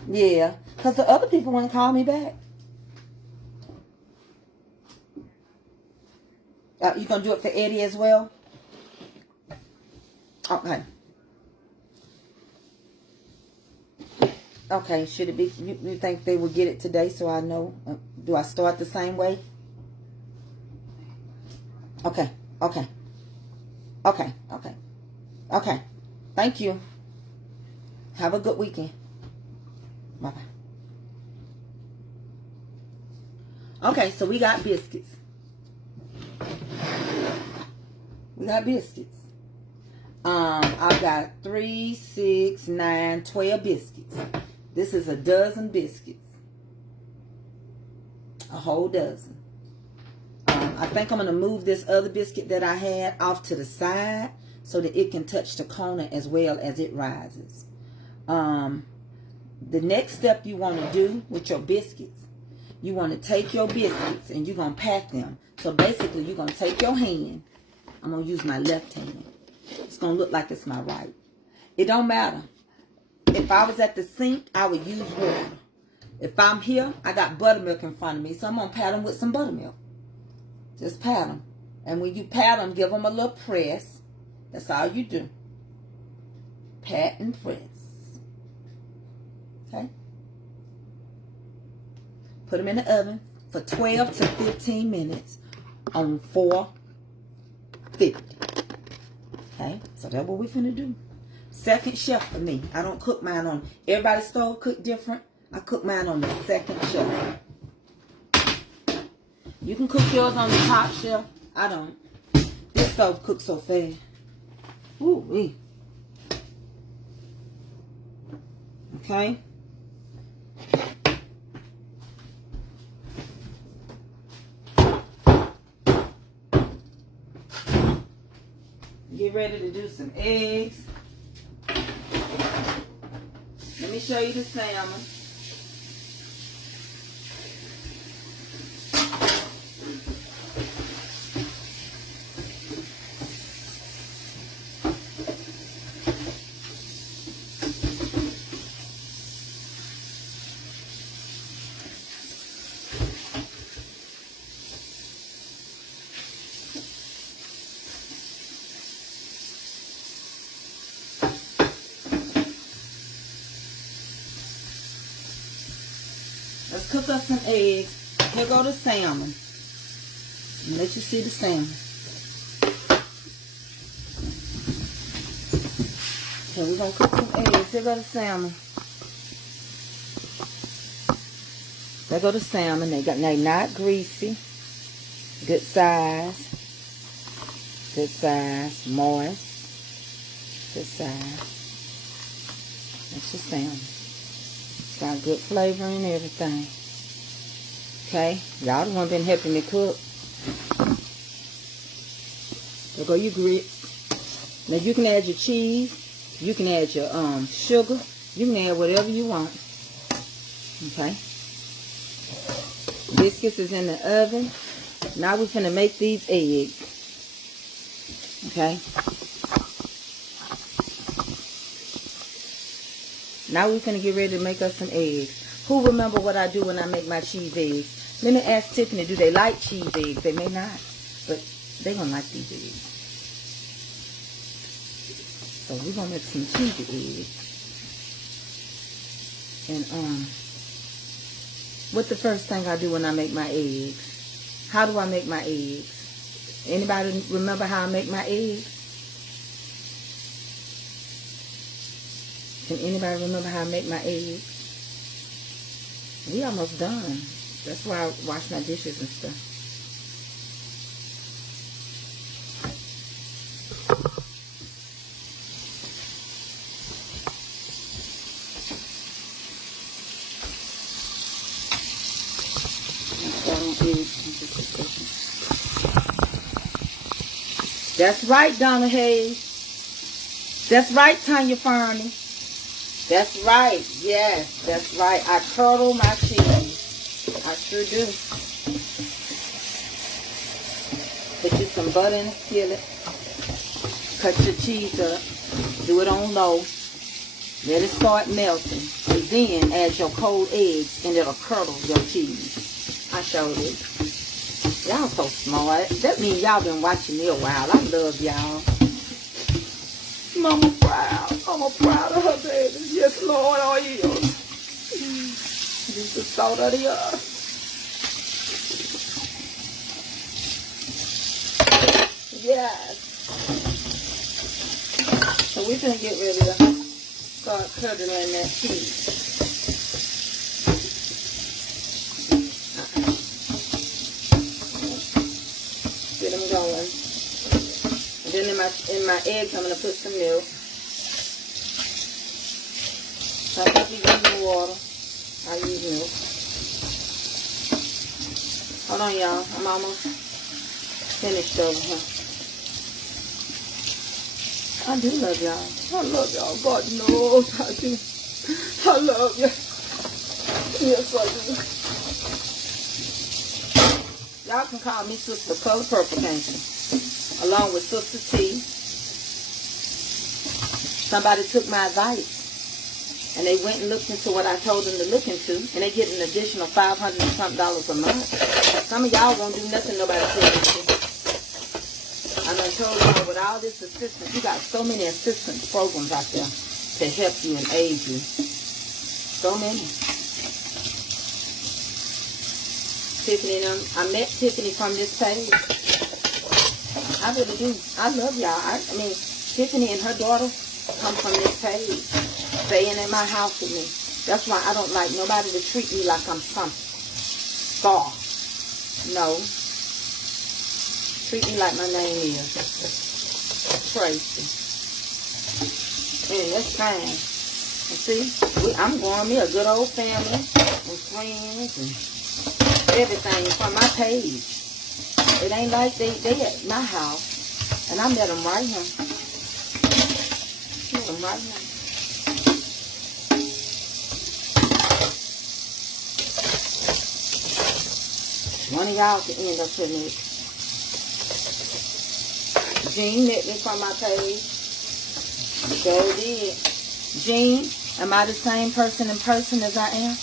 Yeah, because the other people wouldn't call me back. You gonna do it for Eddie as well? Okay. Okay, should it be, you think they will get it today so I know? Do I start the same way? Okay, okay. Okay, okay. Okay. Thank you. Have a good weekend. Bye-bye. Okay, so we got biscuits. We got biscuits. I've got 3, 6, 9, 12 biscuits. This is a dozen biscuits. A whole dozen. I think I'm going to move this other biscuit that I had off to the side so that it can touch the corner as well as it rises. The next step you want to do with your biscuits, you want to take your biscuits and you're going to pack them. So basically, you're going to take your hand. I'm going to use my left hand. It's going to look like it's my right. It don't matter. If I was at the sink, I would use water. If I'm here, I got buttermilk in front of me, so I'm going to pat them with some buttermilk. Just pat them. And when you pat them, give them a little press. That's all you do. Pat and press. Okay? Put them in the oven for 12 to 15 minutes on 450. Okay? So that's what we're finna do. Second shelf for me. I don't cook mine on... Everybody's stove cook different. I cook mine on the second shelf. You can cook yours on the top shelf. I don't. This stove cooks so fast. Ooh-wee. Okay? Get ready to do some eggs. Let me show you the salmon. Let's cook up some eggs. Here go the salmon. Let you see the salmon. Okay, we're going to cook some eggs. Here go the salmon. There go the salmon. They're not greasy. Good size. Good size. Moist. Good size. That's your salmon. Got good flavor and everything. Okay, y'all the one been helping me cook. There go your grits. Now you can add your cheese. You can add your sugar. You can add whatever you want. Okay. Biscuits is in the oven. Now we're finna make these eggs. Okay. Now we're finna get ready to make us some eggs. Who remember what I do when I make my cheese eggs? Let me ask Tiffany, do they like cheese eggs? They may not, but they gonna like these eggs. So we're gonna make some cheesy eggs. And what's the first thing I do when I make my eggs? How do I make my eggs? Anybody remember how I make my eggs? Can anybody remember how I make my eggs? We almost done. That's why I wash my dishes and stuff. That's right, Donna Hayes. That's right, Tanya Farney. That's right. Yes, that's right. I curdle my cheese. I sure do. Put you some butter in the skillet. Cut your cheese up. Do it on low. Let it start melting. And then add your cold eggs and it'll curdle your cheese. I showed it. Y'all so smart. That means y'all been watching me a while. I love y'all. Mama proud. Mama proud of her baby. Yes, Lord, I am. This is salt of the earth. Yes. So we're going to get ready to start curdling that cheese. Get them going. And then in my eggs, I'm going to put some milk. So I think you use water. I use milk. Hold on, y'all. I'm almost finished over here. I do love y'all. I love y'all. God knows I do. I love you. Yes, I do. Y'all can call me Sister Color Purple, can't you? Along with Sister T. Somebody took my advice. And they went and looked into what I told them to look into. And they get an additional $500 and something a month. Some of y'all won't do nothing nobody tells you to. I done told y'all with all this assistance, you got so many assistance programs out there to help you and aid you. So many. Tiffany and I met Tiffany from this page. I really do. I love y'all. I mean, Tiffany and her daughter come from this page. Staying in my house with me. That's why I don't like nobody to treat me like I'm some star. No. Treat me like my name is Tracy. And that's fine. And see, I'm growing me a good old family and friends and everything from my page. It ain't like they at my house. And I met them right here. Met them right here. One of y'all can end up with me. Jean met me from my page. So did. Jean, am I the same person in person as I am?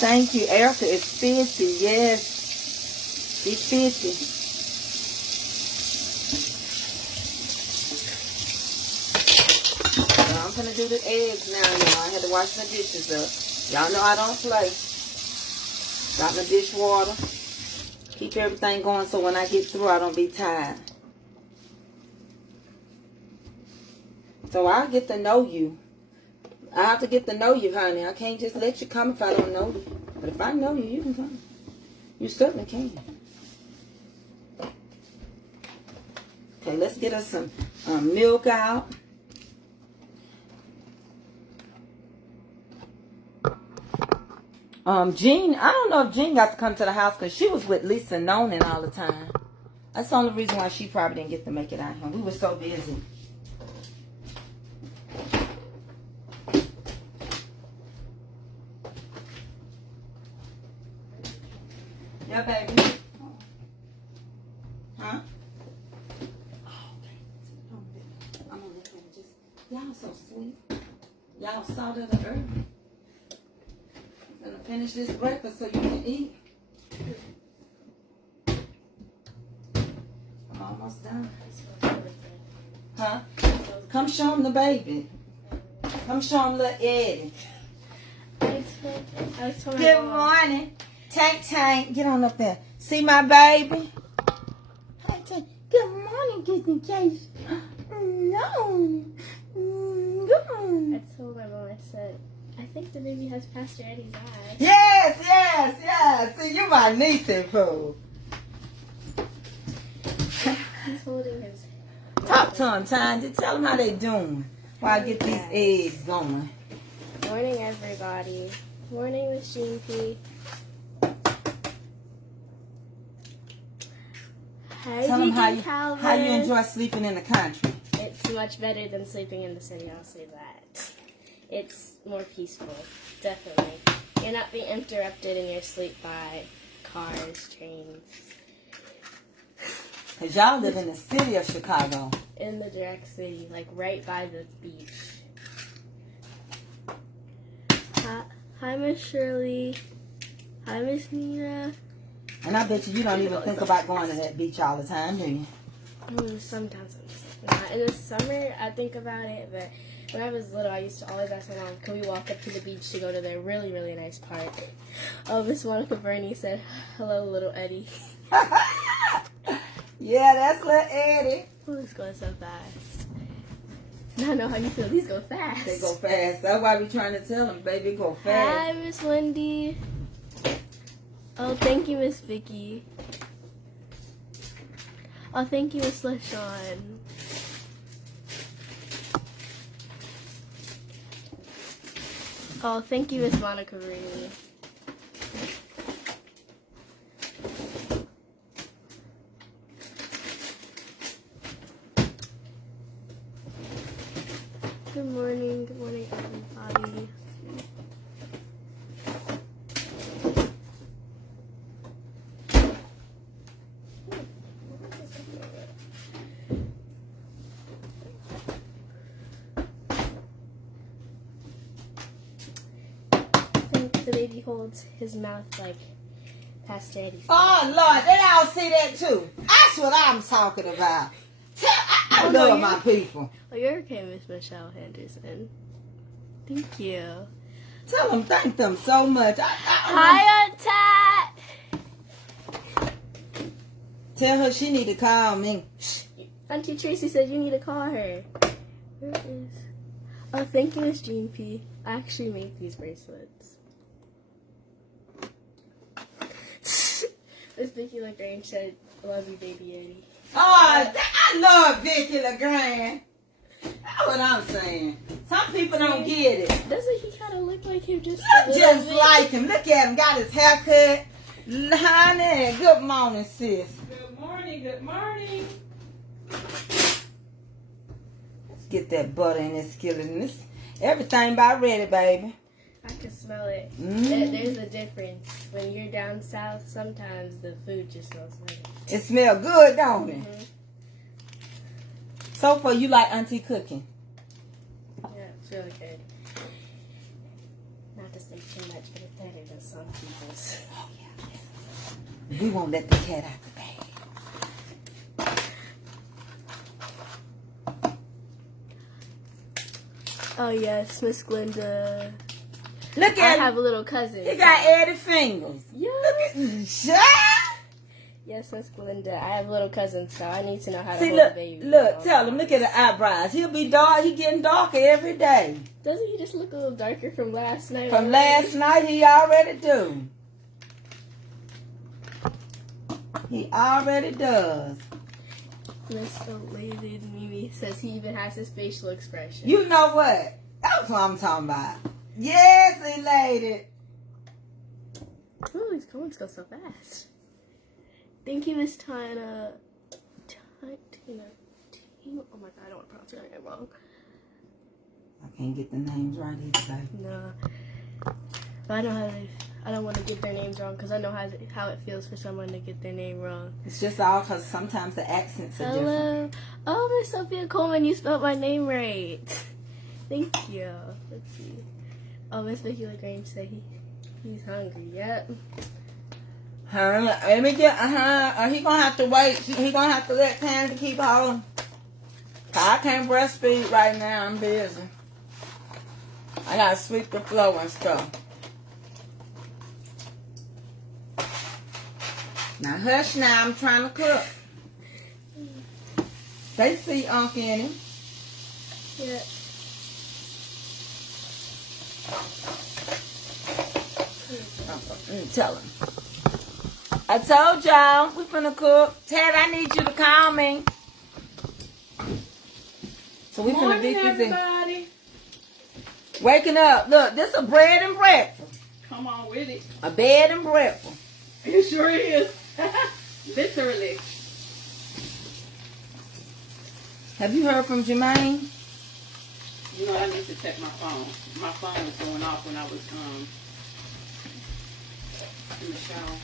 Thank you. Erica is 50. Yes. She's 50. So I'm going to do the eggs now, y'all. I had to wash my dishes up. Y'all know I don't play. Got my dishwater. Keep everything going so when I get through, I don't be tired. So I'll get to know you. I have to get to know you, honey. I can't just let you come if I don't know you. But if I know you, you can come. You certainly can. Okay, let's get us some milk out. Jean, I don't know if Jean got to come to the house because she was with Lisa Nolan all the time. That's the only reason why she probably didn't get to make it out here. We were so busy. Yeah, baby. Huh? Oh, okay. I'm gonna let them just. Y'all so sweet. Y'all saw that early. I'm gonna finish this breakfast so you can eat. I'm almost done. Huh? Come show him the baby. Come show him little Eddie. Good morning. Tank Tank. Get on up there. See my baby? Hi, Tank. Good morning, Kitten Case. No. I told my mom, I said, I think the baby has Pastor Eddie's eye. Yes, yes, yes. See, you my niece and poo. He's holding his... Talk to him, Tanya. Tell them how they doing while I get these eggs going. Morning, everybody. Morning, Miss Jean P. Hi, Tell them Calvin. how you enjoy sleeping in the country. It's much better than sleeping in the city, I'll say that. It's more peaceful, definitely. You're not being interrupted in your sleep by cars, trains. Because y'all live in the city of Chicago. In the direct city, like right by the beach. Hi, Miss Shirley. Hi, Miss Nina. And I bet you don't even think about going to that beach all the time, do you? Sometimes I'm just not. In the summer, I think about it, but when I was little, I used to always ask my mom, can we walk up to the beach to go to their really, really nice park? Oh, Miss Monica Burney said, hello, little Eddie. Yeah, that's little Eddie. Oh, it's going so fast. Now I know how you feel. These go fast. They go fast. That's why we trying to tell them, baby, go fast. Hi, Miss Wendy. Oh, thank you, Miss Vicky. Oh, thank you, Miss LaShawn. Oh, thank you, Miss Monica Burney. Good morning, everybody. I think the baby holds his mouth like past Daddy's. Oh, Lord, they all see that too. That's what I'm talking about. I love my people. Oh, you're okay, Miss Michelle Henderson. Thank you. Tell them, thank them so much. Hi, Aunt Tat. Tell her she need to call me. Auntie Tracy said you need to call her. Where is? Oh, thank you, Miss Jean P. I actually make these bracelets. Miss Vicky LaGrange said, "Love you, baby Eddie." Oh, I love Vicky LeGrand. That's what I'm saying. Some people don't get it. Doesn't he kind of look like him just a Look little just bit? like him. Look at him. Got his hair cut. Honey, good morning, sis. Good morning, good morning. Let's get that butter in this skillet. And this, everything about ready, baby. I can smell it. Mm. There's a difference. When you're down south, sometimes the food just smells like it. It smells good, don't it? Mhm. So far, you like auntie cooking? Yeah, it's really good. Not to say too much, but it's better than some people's. Oh, yeah. We won't let the cat out the bag. Oh yes, Miss Glenda. Look I at have him. a little cousin. He got Eddie fingers. Yeah. Look at Shut. Yes, Miss Glenda. I have a little cousin, so I need to know how to See, hold look, a baby. look, tell him, look at the eyebrows. He'll be dark. He getting darker every day. Doesn't he just look a little darker from last night? From last night, he already do. He already does. Miss Elated Mimi says he even has his facial expression. You know what? That's what I'm talking about. Yes, elated. Oh, these comments go so fast. Thank you, Miss Tina. Tina. Oh my god, I don't want to pronounce your name wrong. I can't get the names right either, baby. No. But I know how I don't want to get their names wrong because I know how it feels for someone to get their name wrong. It's just all because sometimes the accents are different. Hello. Oh, Miss Sophia Coleman, you spelled my name right. Thank you. Let's see. Oh, Miss Vicky LaGrange said he's hungry. Yep. Let me get, he gonna have to wait. He gonna have to let Candy keep holding. I can't breastfeed right now. I'm busy. I gotta sweep the floor and stuff. Now hush now, I'm trying to cook. They see Unc in him. Yeah. Tell him. I told y'all we finna cook. Ted, I need you to call me. So we finna Morning, beat these in. everybody. Waking up. Look, this a bread and breakfast. Come on with it. A bed and breakfast. It sure is. Literally. Have you heard from Jermaine? You know, I need to check my phone. My phone was going off when I was in the shower.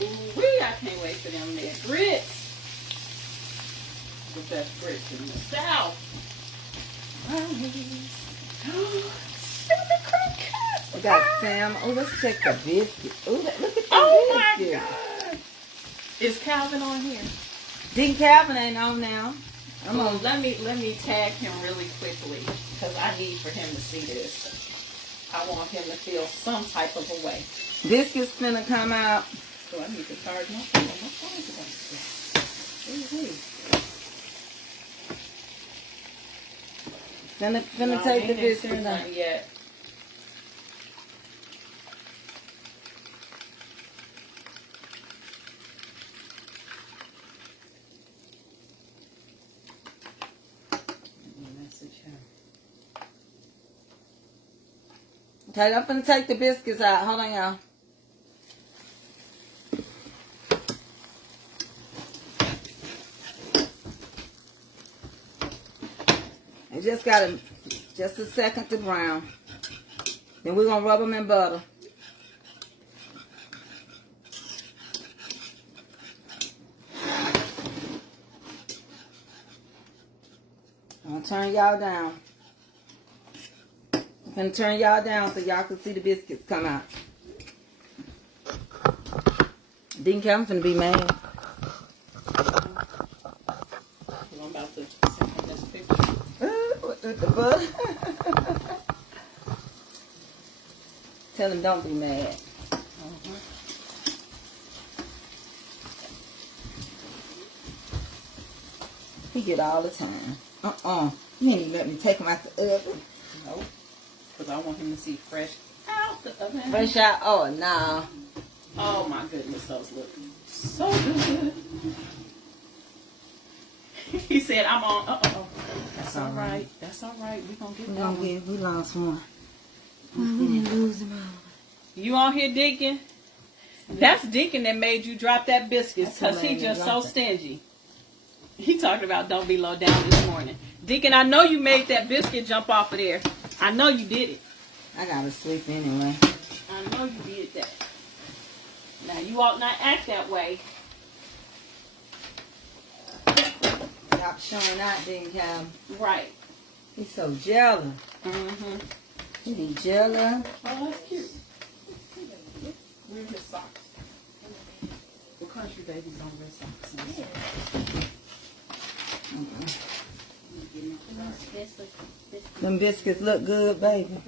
Ooh-wee, I can't wait for them there grits. The best grits in the South. We got Sam. Oh, let's check the biscuits. Oh, look at the Oh my biscuits. God! Is Calvin on here? Dean Calvin ain't on now. I'm on. Let me tag him really quickly because I need for him to see this. I want him to feel some type of a way. Biscuits finna come out. So I need to charge my phone. My phone's Finna take the biscuits out. Not yet. Okay, I'm finna take the biscuits out. Hold on, y'all. It just got just a second to brown. Then we're going to rub them in butter. I'm going to turn y'all down. I'm going to turn y'all down so y'all can see the biscuits come out. Didn't come from to be mad. I'm about to send him this picture. With the butter. Tell him don't be mad. He get all the time. You ain't even let me take him out the oven. Nope. Because I want him to see fresh out the oven. Fresh out? Oh, no. Oh my goodness, those look so good. He said, I'm on. That's all right. That's all right. We're going to get going. We lost one. We didn't lose them all. You on here, Deacon? That's Deacon that made you drop that biscuits because he just so stingy. He talked about don't be low down this morning. Deacon, I know you made that biscuit jump off of there. I know you did it. I gotta sleep anyway. I know you did that. Now, you ought not act that way. Stop showing out, didn't Cam? Right. He's so jealous. Mm-hmm. He be jealous. Oh, that's cute. Where's his socks? The country babies don't wear socks. Them biscuits look good, baby.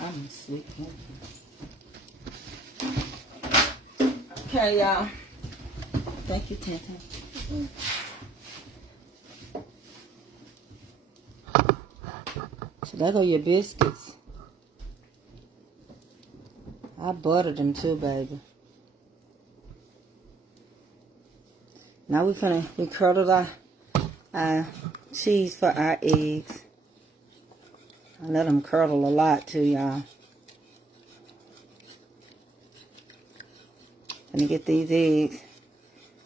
I'm sleeping. Okay, y'all. Thank you, Tintin. So there go your biscuits. I buttered them too, baby. Now we curdled our cheese for our eggs. I let them curdle a lot too, y'all. Gonna get these eggs.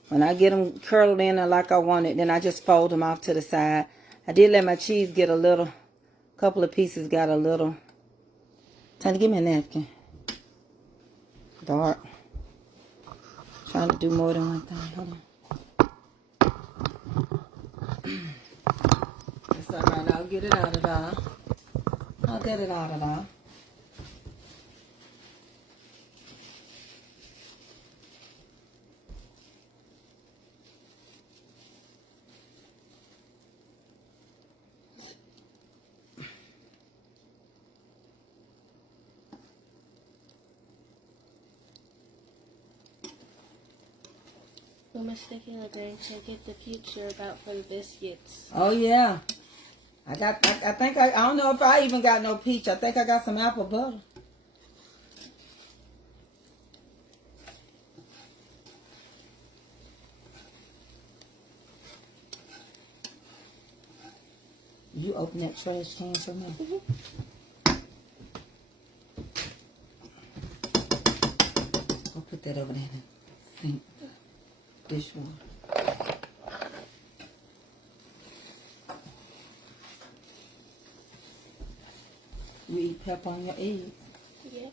When I get them curdled in like I want it, then I just fold them off to the side. I did let my cheese get a couple of pieces got a little. Trying to give me a napkin. Dark. Trying to do more than one thing. Hold on. It's alright, I'll get it out of there. I'll get it out of there. We must stick in the Brunch and get the picture about for the biscuits. Oh yeah. I think I don't know if I even got no peach. I think I got some apple butter. You open that trash can for me? Go put that over there in the sink. Dishwater. You eat pepper on your eggs? Yeah.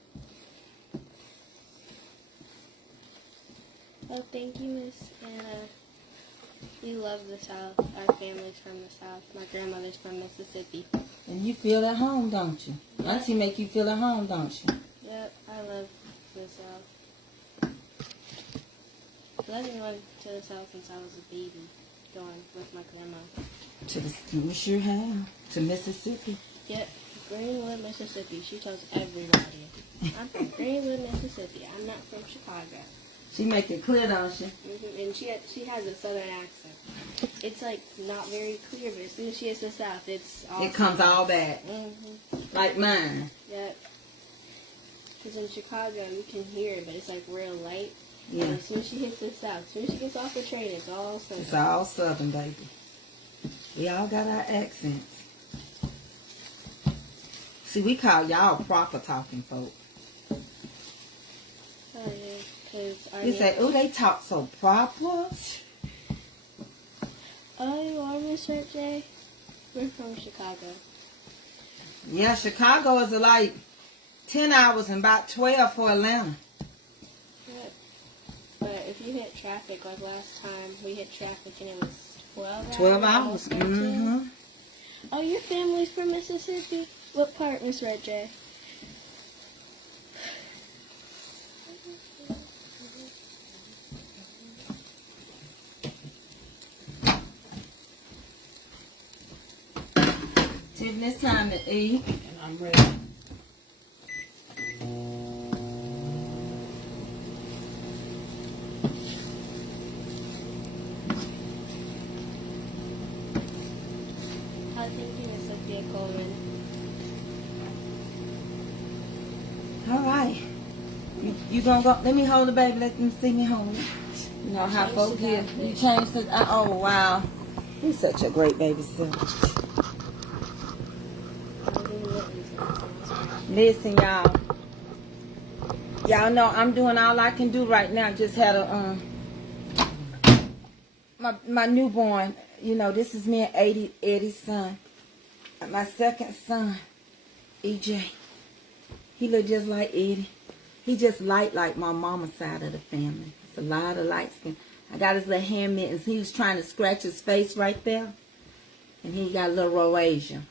Oh, thank you, Miss Anna. We love the South. Our family's from the South. My grandmother's from Mississippi. And you feel at home, don't you? Yeah. Auntie make you feel at home, don't you? Yep, I love the South. I haven't gone to the South since I was a baby, going with my grandma. You sure have. To Mississippi. Yep, Greenwood, Mississippi. She tells everybody. I'm from Greenwood, Mississippi. I'm not from Chicago. She make it clear, don't she? And she has a southern accent. It's like not very clear, but as soon as she hits the South, it comes all back. Like mine. Yep. Because in Chicago, you can hear it, but it's like real light. Yeah. And as soon as she hits the South, as soon as she gets off the train, it's all southern. It's all southern, baby. We all got our accents. See, we call y'all proper talking folk. Oh, yeah. You say, oh, they talk so proper. Oh, you are, Miss J? We're from Chicago. Yeah, Chicago is like 10 hours and about 12 for Atlanta. Yep. But if you hit traffic, like last time, we hit traffic and it was 12 hours. 12 hours. Oh, your family's from Mississippi? What part, Miss Red J? Tiffany's time to eat. And I'm ready. I think you Miss Sophia Coleman. All right. You gonna go? Let me hold the baby. Let them see me hold it. You know how folks here. You changed the. Oh wow. You're such a great babysitter. Listen, y'all. Y'all know I'm doing all I can do right now. Just had a my newborn. You know, this is me and Eddie's son. My second son, EJ. He look just like Eddie. He just like my mama's side of the family. It's a lot of light skin. I got his little hand mittens. He was trying to scratch his face right there. And he got a little rosacea.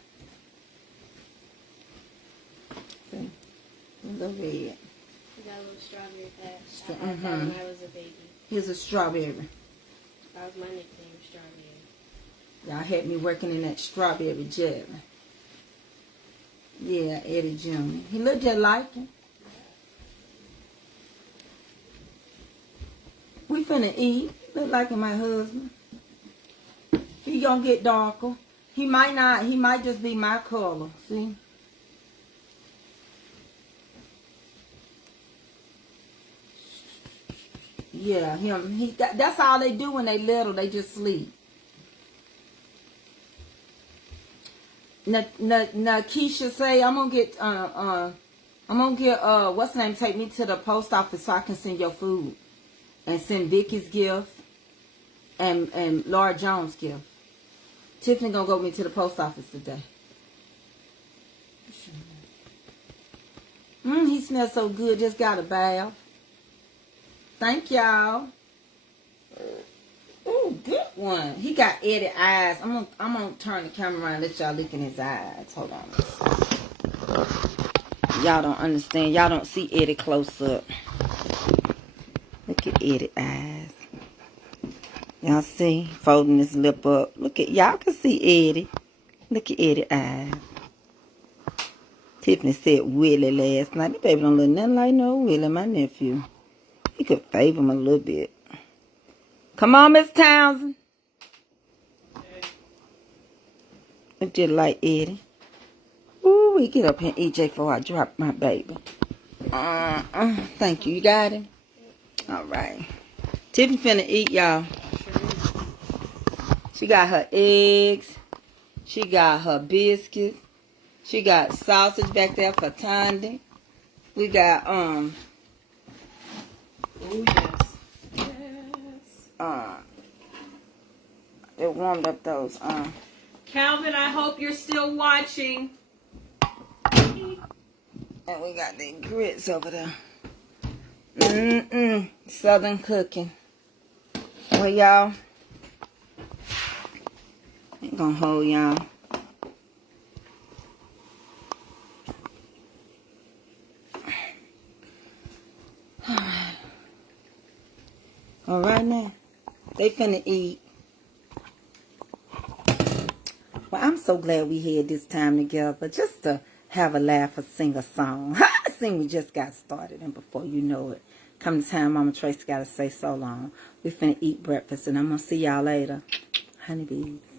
See? A little red. He got a little strawberry patch. I had that when I was a baby. Here's a strawberry. That was my nickname, Strawberry. Y'all had me working in that strawberry jelly. Yeah, Eddie Jr. He looked just like him. We finna eat. Look like my husband. He gonna get darker. He might not. He might just be my color. See? Yeah, him. That's all they do when they little. They just sleep. Now, Keisha say I'm gonna get what's the name? Take me to the post office so I can send your food, and send Vicky's gift, and Laura Jones' gift. Tiffany gonna go with me to the post office today. He smells so good. Just got a bath. Thank y'all. Ooh, good one. He got Eddie eyes. I'm gonna turn the camera around and let y'all look in his eyes. Hold on. Y'all don't understand. Y'all don't see Eddie close up. Look at Eddie eyes. Y'all see? Folding his lip up. Look at y'all can see Eddie. Look at Eddie eyes. Tiffany said Willie last night. The baby don't look nothing like no Willie, my nephew. He could favor him a little bit. Come on, Miss Townsend. Look just like Eddie. Ooh, we get up here, EJ, before I drop my baby. Thank you. You got him? All right. Tiffany finna eat, y'all. She got her eggs. She got her biscuits. She got sausage back there for Tandy. We got, Oh, yes. It warmed up those, Calvin, I hope you're still watching. and we got the grits over there. Southern cooking. Well, y'all, ain't gonna hold y'all. All right now. They finna eat. Well, I'm so glad we had this time together just to have a laugh or sing a song. Sing, we just got started, and before you know it, come the time Mama Tracy gotta say so long. We finna eat breakfast, and I'm gonna see y'all later. Honeybees.